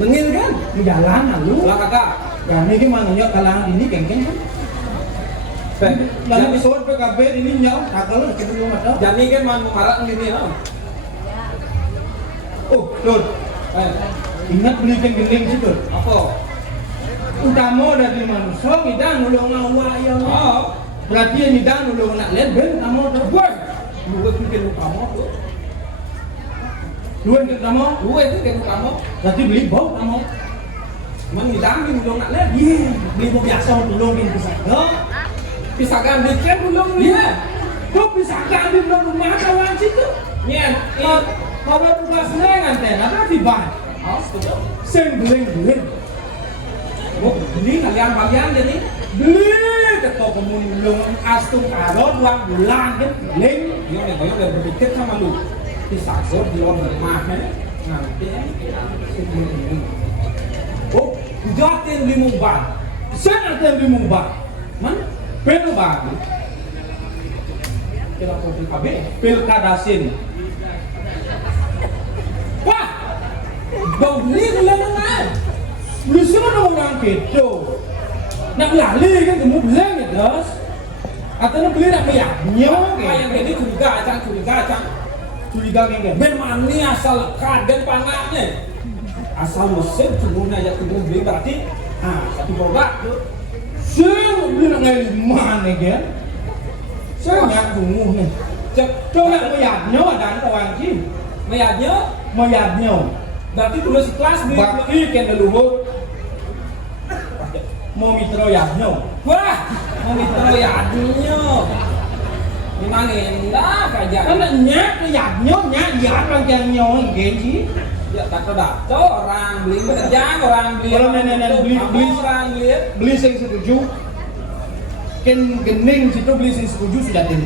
Mengil kan? di jalan lalu. Lah kakak Ya ini gimana nyok kalangan ini kengkeng kan? Lalu episode PKB ini nyok takal kita belum ada. Jani kan mau marah ini ya. Oh, Dut. Ingat beli kengkeng sih, Dut. Apa? Utama dari manusia kita nulung awak ya. Oh, Berarti yang kita nulung nak lihat ben utama Dut. gue. Lu bikin kamu tuh. Dua yang utama. Lu itu kan kamu. Berarti beli bau utama. Mengidami belum nak lihat. Iya, beli bau biasa nulung yang bisa. Pisahkan bikin belum dia. Kok bisa di belum rumah kawan situ? Nyen, Kalau tugasnya nganten, apa tiba? oh, betul. Sing beling-beling. Mau beli kalian bagian jadi. Beli ketok kemunulung astung karot uang bulan kan beling. Yo udah berpikir sama lu. Pisahkan di luar rumah nanti. Oh, jatin limuban. Sing ada limumbang. Mana? Pil baru. Kira kopi KB. Pilkadasin. Wah, bau beli kalian mana? Beli semua dong orang kedo. Nak lali kan kamu beling ya das. Atau nak beli nak bayarnya Kayak gini curiga acang. Curiga kan? Ben mani asal kaden panaknya. Asal mesin cumurnya aja tunggu beli berarti satu produk tuh. Sing beli nak ngai mana kan? Saya nyak tunggu nih. Cek Tuh nak bayarnya ada orang sih. mayatnya Mayatnya. berarti tulis kelas beli. Bakti kan leluhur. Mau mitra yatnya. Wah, mau mitra yadnya. Memang indah kajian. Kan nyak yatnya nyak yat rangkaiannya kan sih. Ya tak ada. Orang beli kerjaan, orang beli. Kalau nenek beli orang beli. beli sing setuju. Ken gening situ beli sing setuju sudah tem.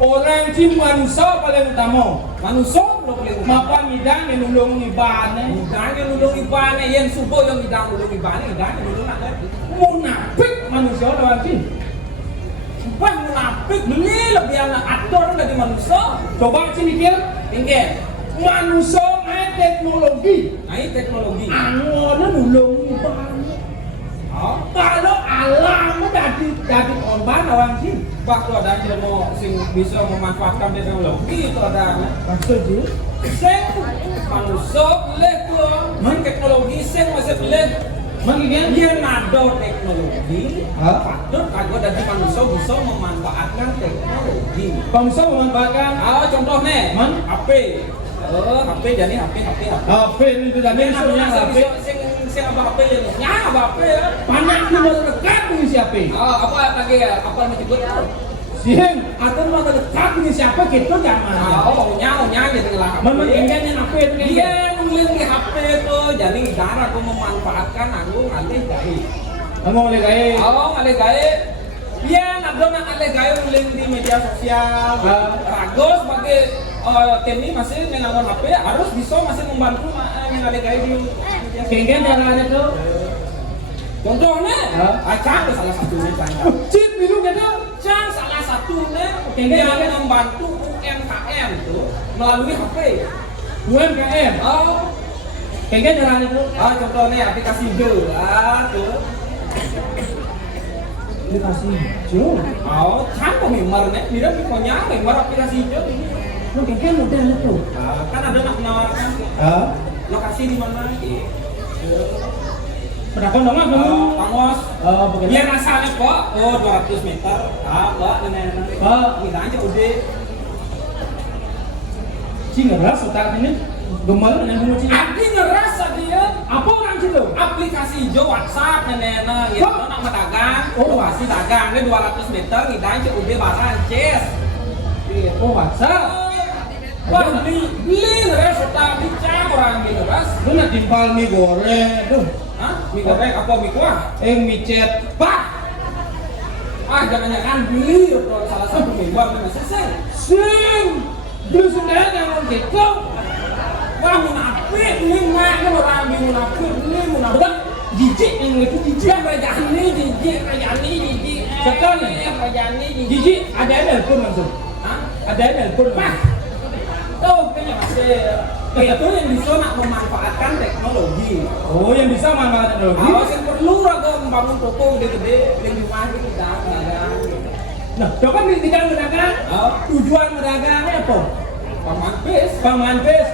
Orang sih manusia paling utama. Manusia belum beli lingkungan. Mapa ngidang yang nulung ibane. Ngidang yang nulung ibane, yang subuh yang ngidang nulung ibane, ngidang yang nulung nak. Munafik manusia doang sih. Wah munafik, beli lebih anak aktor dari manusia. Coba sih mikir, Tinggal. manusia main teknologi. Nah ini teknologi. Angono nulung ibane. Oh, Kalau alam jadi korban orang sih. waktu ada ilmu sing bisa memanfaatkan teknologi itu ada. Maksudnya? Sing manusia boleh tuh, main teknologi sing masih boleh. Mengingat Dia nado teknologi, Hah? patut kagak dari manusia bisa memanfaatkan teknologi. bangsa memanfaatkan Contoh nih, Man? HP. HP jadi HP. HP ini tuh jadi namanya HP. Sing apa HP ya? Ya apa HP ya? Panak di mata dekat dengan si HP. Apa lagi ya? Apa yang disebut? Siheng atau mata dekat dengan siapa gitu zaman. Nya gitu lah. Memangnya HP itu Dia nulis di HP itu, jadi cara aku memanfaatkan aku ngalih gawe. Kamu oleh gaya. Ngalih gawe. Dia nado nak ngalih gawe nulis di media sosial. Rago sebagai kini masih menganggap HP harus bisa masih membantu yang ngalih gawe di media sosial. Kengken caranya tuh. Contohnya, Cang salah satunya Cang. Cip itu gitu. Cang salah satunya Kengken yang membantu UMKM tuh melalui HP. UMKM. Kengken caranya tuh. Contohnya aplikasi Go. Tuh. Aplikasi hijau. Cang member nih, dia punya member aplikasi hijau ini. Lu kengken model itu. Kan ada nak menawarkan lokasi di mana gitu. Berapa dong kamu? Pangos. Begitu. Dia asalnya kok 200 meter. Mbak nenek. Kita aja udah. Si ngeras otak ini. Gemal dengan bunga cina. Adi ngerasa dia. Apa orang situ? Aplikasi hijau WhatsApp nenek. Ya nak dagang. Masih dagang. Dia 200 meter. Kita aja udah barang ces. Oh WhatsApp. Wah beli ngeras otak dicang orang gitu ras. Lu nak timpal mie goreng. Aduh. Mie goreng apa mie kuah? Micet. Pak. Jangan-jangan beli salah satu member dengan selesai. Sing. Beli sendiri yang gitu. Wah munafik, beli mana orang beli munafik. Jijik yang itu jijik. Kerajaan ini jijik. Sekali. Kerajaan ini Jijik. Ada nelpon langsung. Ada nelpon. Pak. Tuh kayaknya masih itu yang bisa nak memanfaatkan teknologi. Oh yang bisa manfaat teknologi. Awas yang perlu raga membangun toko gede-gede yang di rumah kita dagang. Nah, coba tidak mendagang. Tujuan mendagangnya apa? Pamangan pes.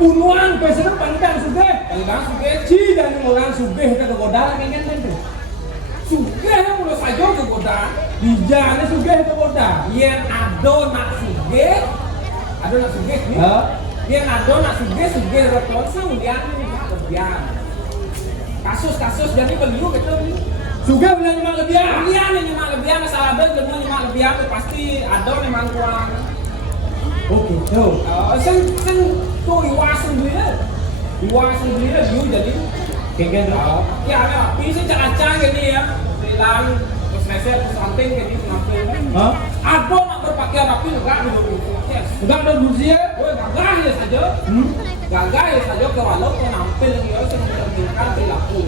Unuan pes itu pangdang sugih. Dagang suge. Ci dan orang sugih ke godaan kan tentu. Suge mulai saja ke godaan. Dijane sugih ke godaan. Yang ada nak suge. Ada nak suge nih. Yang ada nak suge retorsa kemudian lebihan. Kasus-kasus jadi beliau gitu. Sugih punya nyemak lebihan. Lebihan yang nyemak lebihan salah ada semua nyemak lebihan pasti ada memang kurang. Oh gitu. Sen tuh iwasan beli dia jadi Kengken tuh. ya ada api sih cacang gini ya bilang terus leser terus anting gini ngapain ada nak berpakaian rapi juga di yes. Enggak ada busia. Gagah ya saja gagah ya saja ke walau ke nampil ya mencerminkan perilaku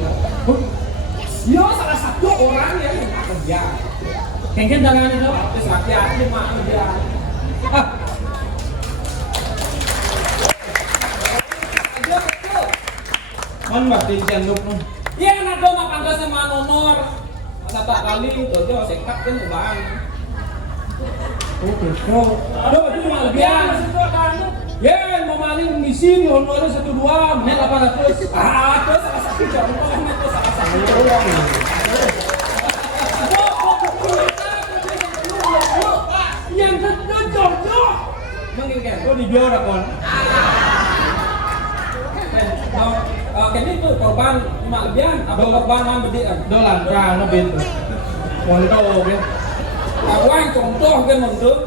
ya salah satu orang yang kerja Kengken jangan itu. terus hati-hati mak kerja Man berarti janduk nih. iya nak dong apa sama nomor masa tak kali itu aja sekat kan bang Oh gitu. Aduh itu nyemak lebihan. Ya mau maling misi di honornya 1-2 menit 800. Itu salah satu contoh itu salah satu Yang cocok. mengingat Oh di biar kon. kayaknya itu korban cuma lebihan apa korban man bedian Dolan perang lebih. Mantap ya. aku yang contoh kan untuk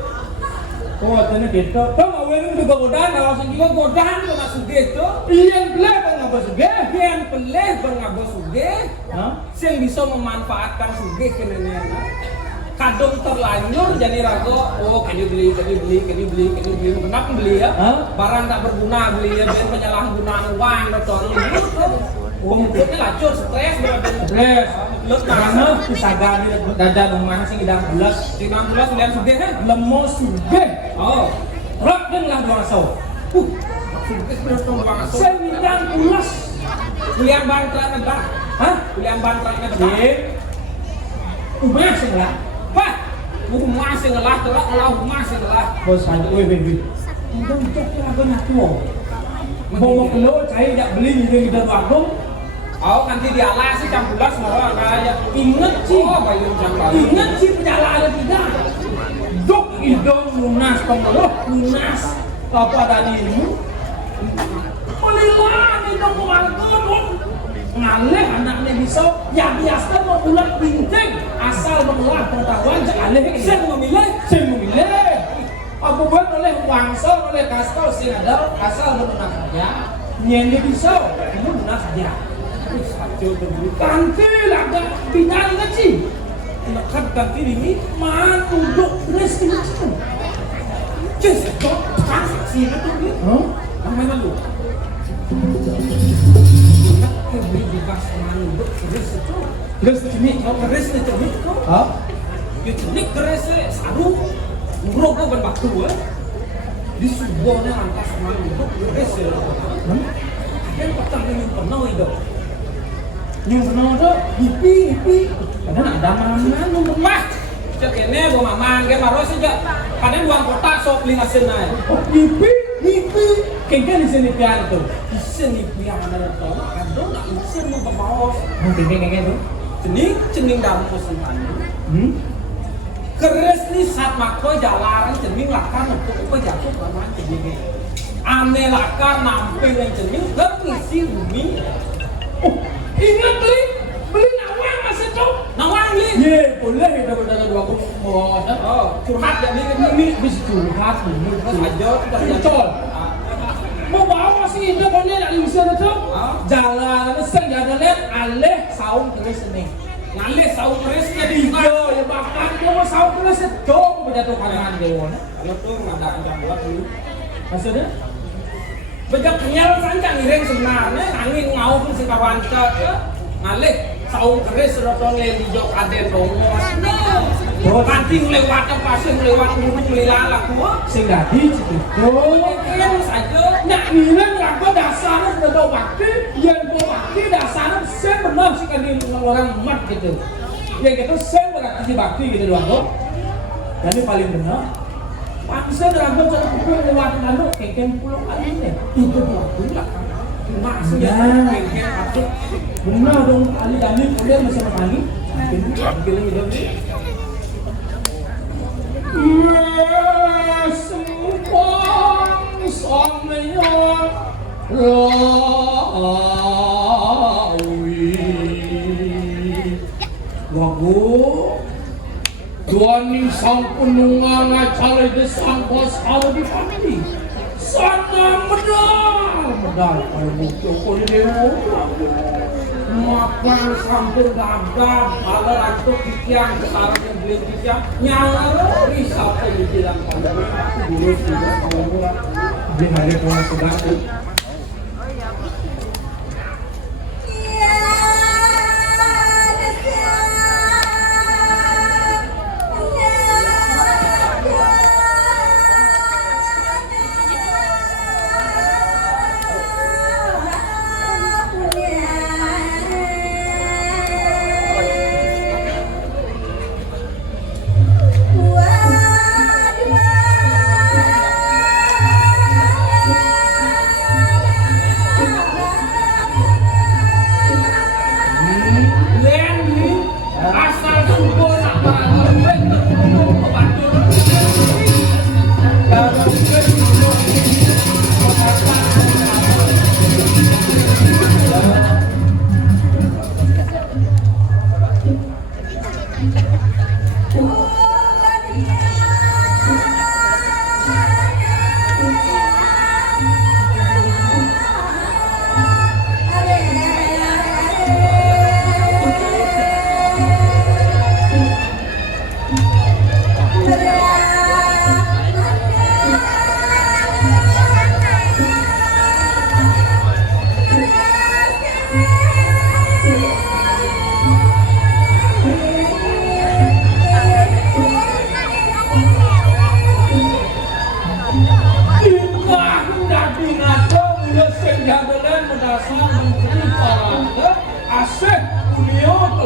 Oh ini gitu. Kau mau ini juga godaan kalau juga godaan itu nak suge itu Iya belah kan apa suge? yang peleh bernabo suge Hah? yang bisa memanfaatkan suge ke nenek kadung terlanjur jadi rago. Oh, kan beli. Kenapa beli ya? Barang tak berguna beli ya, biar penyalahgunaan uang atau gitu. Pemukutnya lacur, stres berapa? Stres. Lu karena pisagan di dada rumah sih 16 bulan sudah kan? Lemos sudah. Oh, rok lah dua so. Sudah berapa uang so? 19. Kuliah bangkrak negara. Hah? Kuliah bangkrak negara. Umah sih lah. Wah, umah sih lah, terus kalau umah sih lah. Bos aja, baby. Udah lagu nato. Mau keluar cai jak beli di warung. Oh, nanti dialah sih jam 11 mau kayak inget sih. Oh, bayar jam inget sih penyala ada tidak. Dok idong lunas pemuluh lunas. Apa ada ini? Pelilah idong mangkuk. Ngalih anaknya bisa yang biasa mau ulat pinceng asal mengelola pengetahuan alih saya memilih apa buat oleh wangsa oleh kastal sing ada asal mengenal saja nyendi bisa ini benar saja kanti laga bidang kecil nak kanti ini man untuk restriction just kok kan sih itu gitu mana lu beli bebas untuk keris itu keris ini kalau keris itu ini keris saru ngrogo ban batu di subuhnya lantas untuk keris yang pertama yang penuh itu yang penuh itu hipi karena ada mana rumah cek ini gua mamang dia baru saja pada luang kota sok lima senai hipi kengkang di sini pian itu di sini pian ada tuh ada nak isin mau bawa kengkang itu cening dalam posisi keris ni saat makoi jalaran cening lakar untuk jatuh kaman cening ane lakar nampil yang cening terisi bumi ingat beli nawang masih tuh nawang beli ye boleh kita berdagang dua curhat jadi ini bisa curhat ini aja kita mau bawa masih hidup boleh nak bisa tu jalan sen jalan net alih saung keris ni ngalih saung keris jadi hijau ya bahkan dia mau saung keris dong berjatuh kanan dewan kalau tu ada jam buat dulu maksudnya bejak kenyal sancang ireng sebenarnya angin ngau pun sekawan ngalih saung keris roton hijau kaden dong nanti lewat apa sih lewat gunung lelala gua sing dadi cedeko kan saja nak nilai lagu dasarnya sudah tahu bakti yang tahu bakti dasarnya saya benar sih kan di orang emat gitu yang gitu saya berarti bakti gitu doang loh jadi paling benar pansa derangkut cara kuping lewat lalu kengkeng pulau kali ini itu waktu lah maksudnya kengkeng aku benar dong kali dalil kalian bisa menangis gila hidup ni Sumpang samanya rawi Wago Duani sang penungang acale de sang bos di family sana medal pada muka kau dewa makan samping gagap kalau rantuk kikian sekarang yang beli kikian nyala risau ke di dalam pandang dulu sudah kalau murah dia ada pulang sedang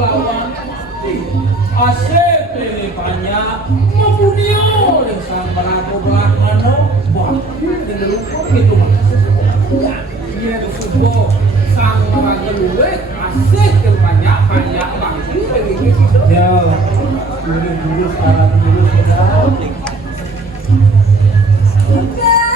lawan asep banyak mempunyai yang sang berago belakano bahkan keluar gitu ya dia subuh sang berago luwek asep banyak banyak ya dulu sekarang dulu sudah Satu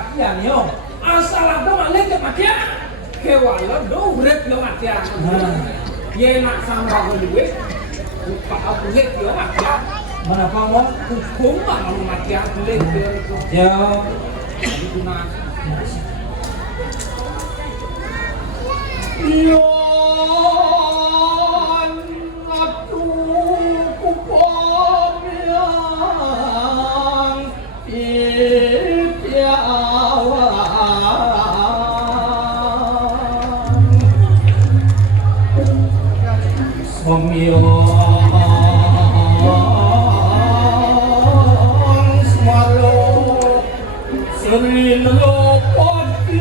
kematian yo. Asal ada malih kematian. Kewala do urip yo kematian. Ye nak sama duit. Pak Abulek yo kematian. Menapa mo? Hukum mah mau kematian boleh Ya. itu nah. Yon atu kupom yang itiawan somyon smalo serilo pati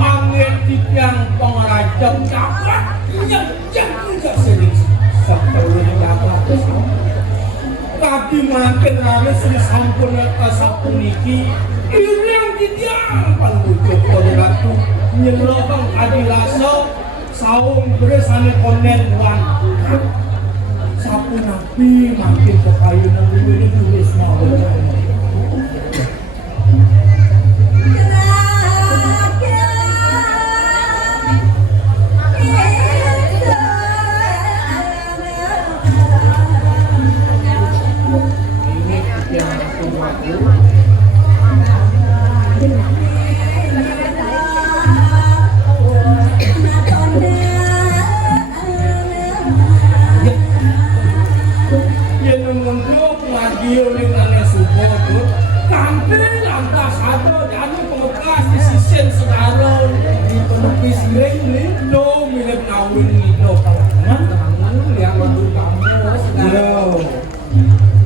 angin tiang pengrajam jagat yang juga sering sebelum jagat kaki makin rame sri sampun sapuniki ini yang tiang palucu kodratu nyelobang adilaso saung beresane konen wan sapunapi makin kekayunan ini tulis mau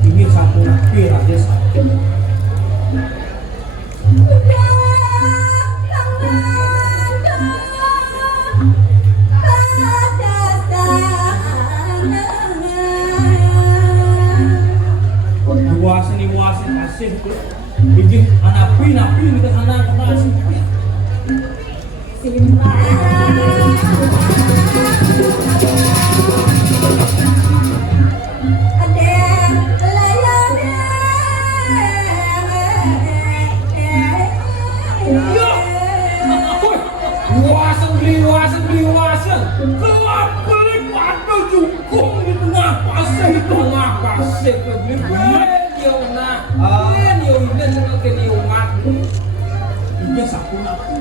ini satu nakir aja sakit. Wasin asih tuh. Bikin napi minta sana asih. Liwasan gelap belik waduh jukung di tengah pasir itu ngapasih kebeli yo nak yo ini dengan keniungan ini sapu napu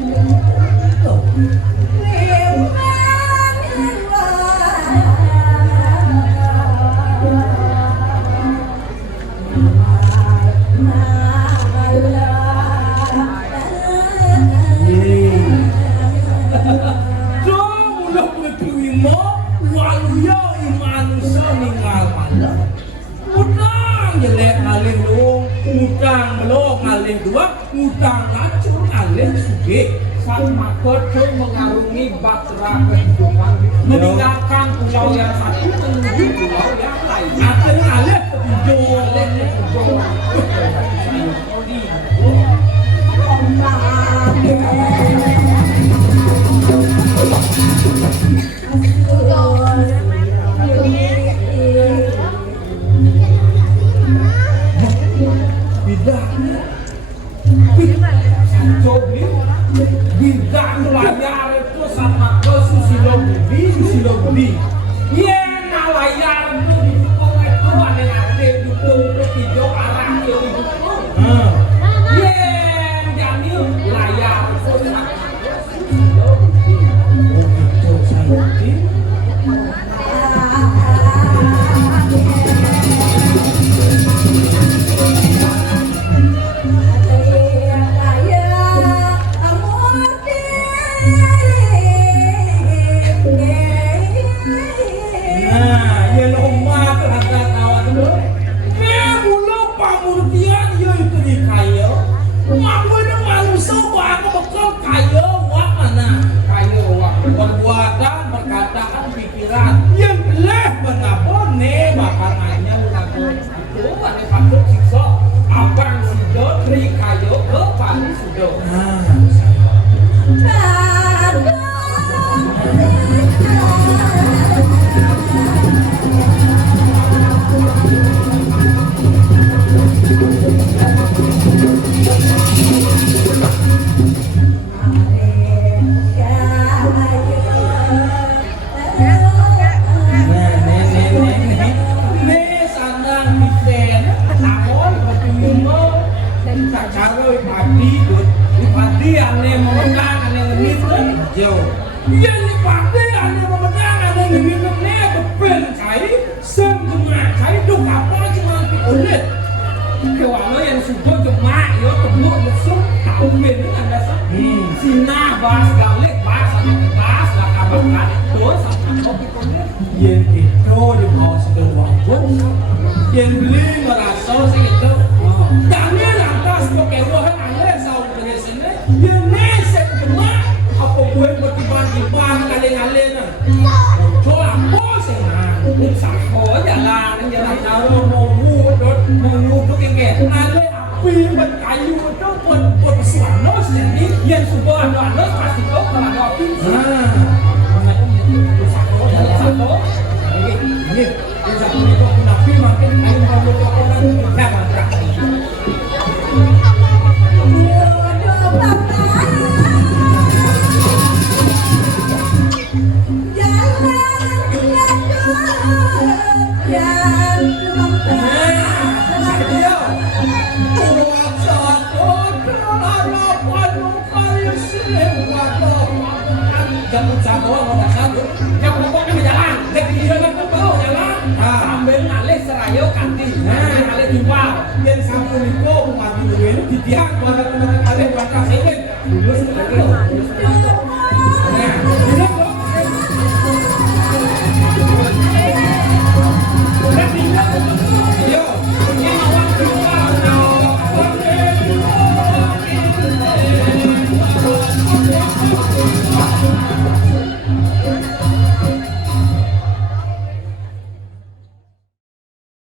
ngutang ngacur ngalih sugih sama kode mengarungi batra kehidupan meninggalkan pulau yang satu menuju pulau yang lain ngacur ngalih bidang layar itu sama ke susilo budi yang layar itu didukung itu ada dukung ketiga arah ke didukung yang jadi layar itu sama susilo budi itu saya Amor ini kan jauh. Yang dipakai ada pemenang ada minumnya bepen cai semua cai tu kapal cuma kulit. Kewana yang suka cuma yo tembok lesung tahu ben ada sah. Sina bas galik bas bas lah kabar terus kopi kulit. Yang itu di bawah sedang wabun. Yang beli merasa segitu. Kami lantas pakai wahan aneh sau dari sini. Yang nesek cuma apa gue bertiban-tiban kali-kali nah. Coba apa sih nah? Sako jalan tahu mau nguduk yang ale api berkayu itu buat suanos jadi yang subuh ada pasti kau kalau ada api. Sako jalan sako. Ini yang satu itu api makin kayu kalau orang siapa terakhir. Jago ngomong satu, yang pokoknya berjalan, jadi jalan ke bawah jalan, sambil ngalih serayo kanti, ngalih jual, dan sambil itu mati dulu itu di tiang, buat teman-teman ngalih buat kasih, lulus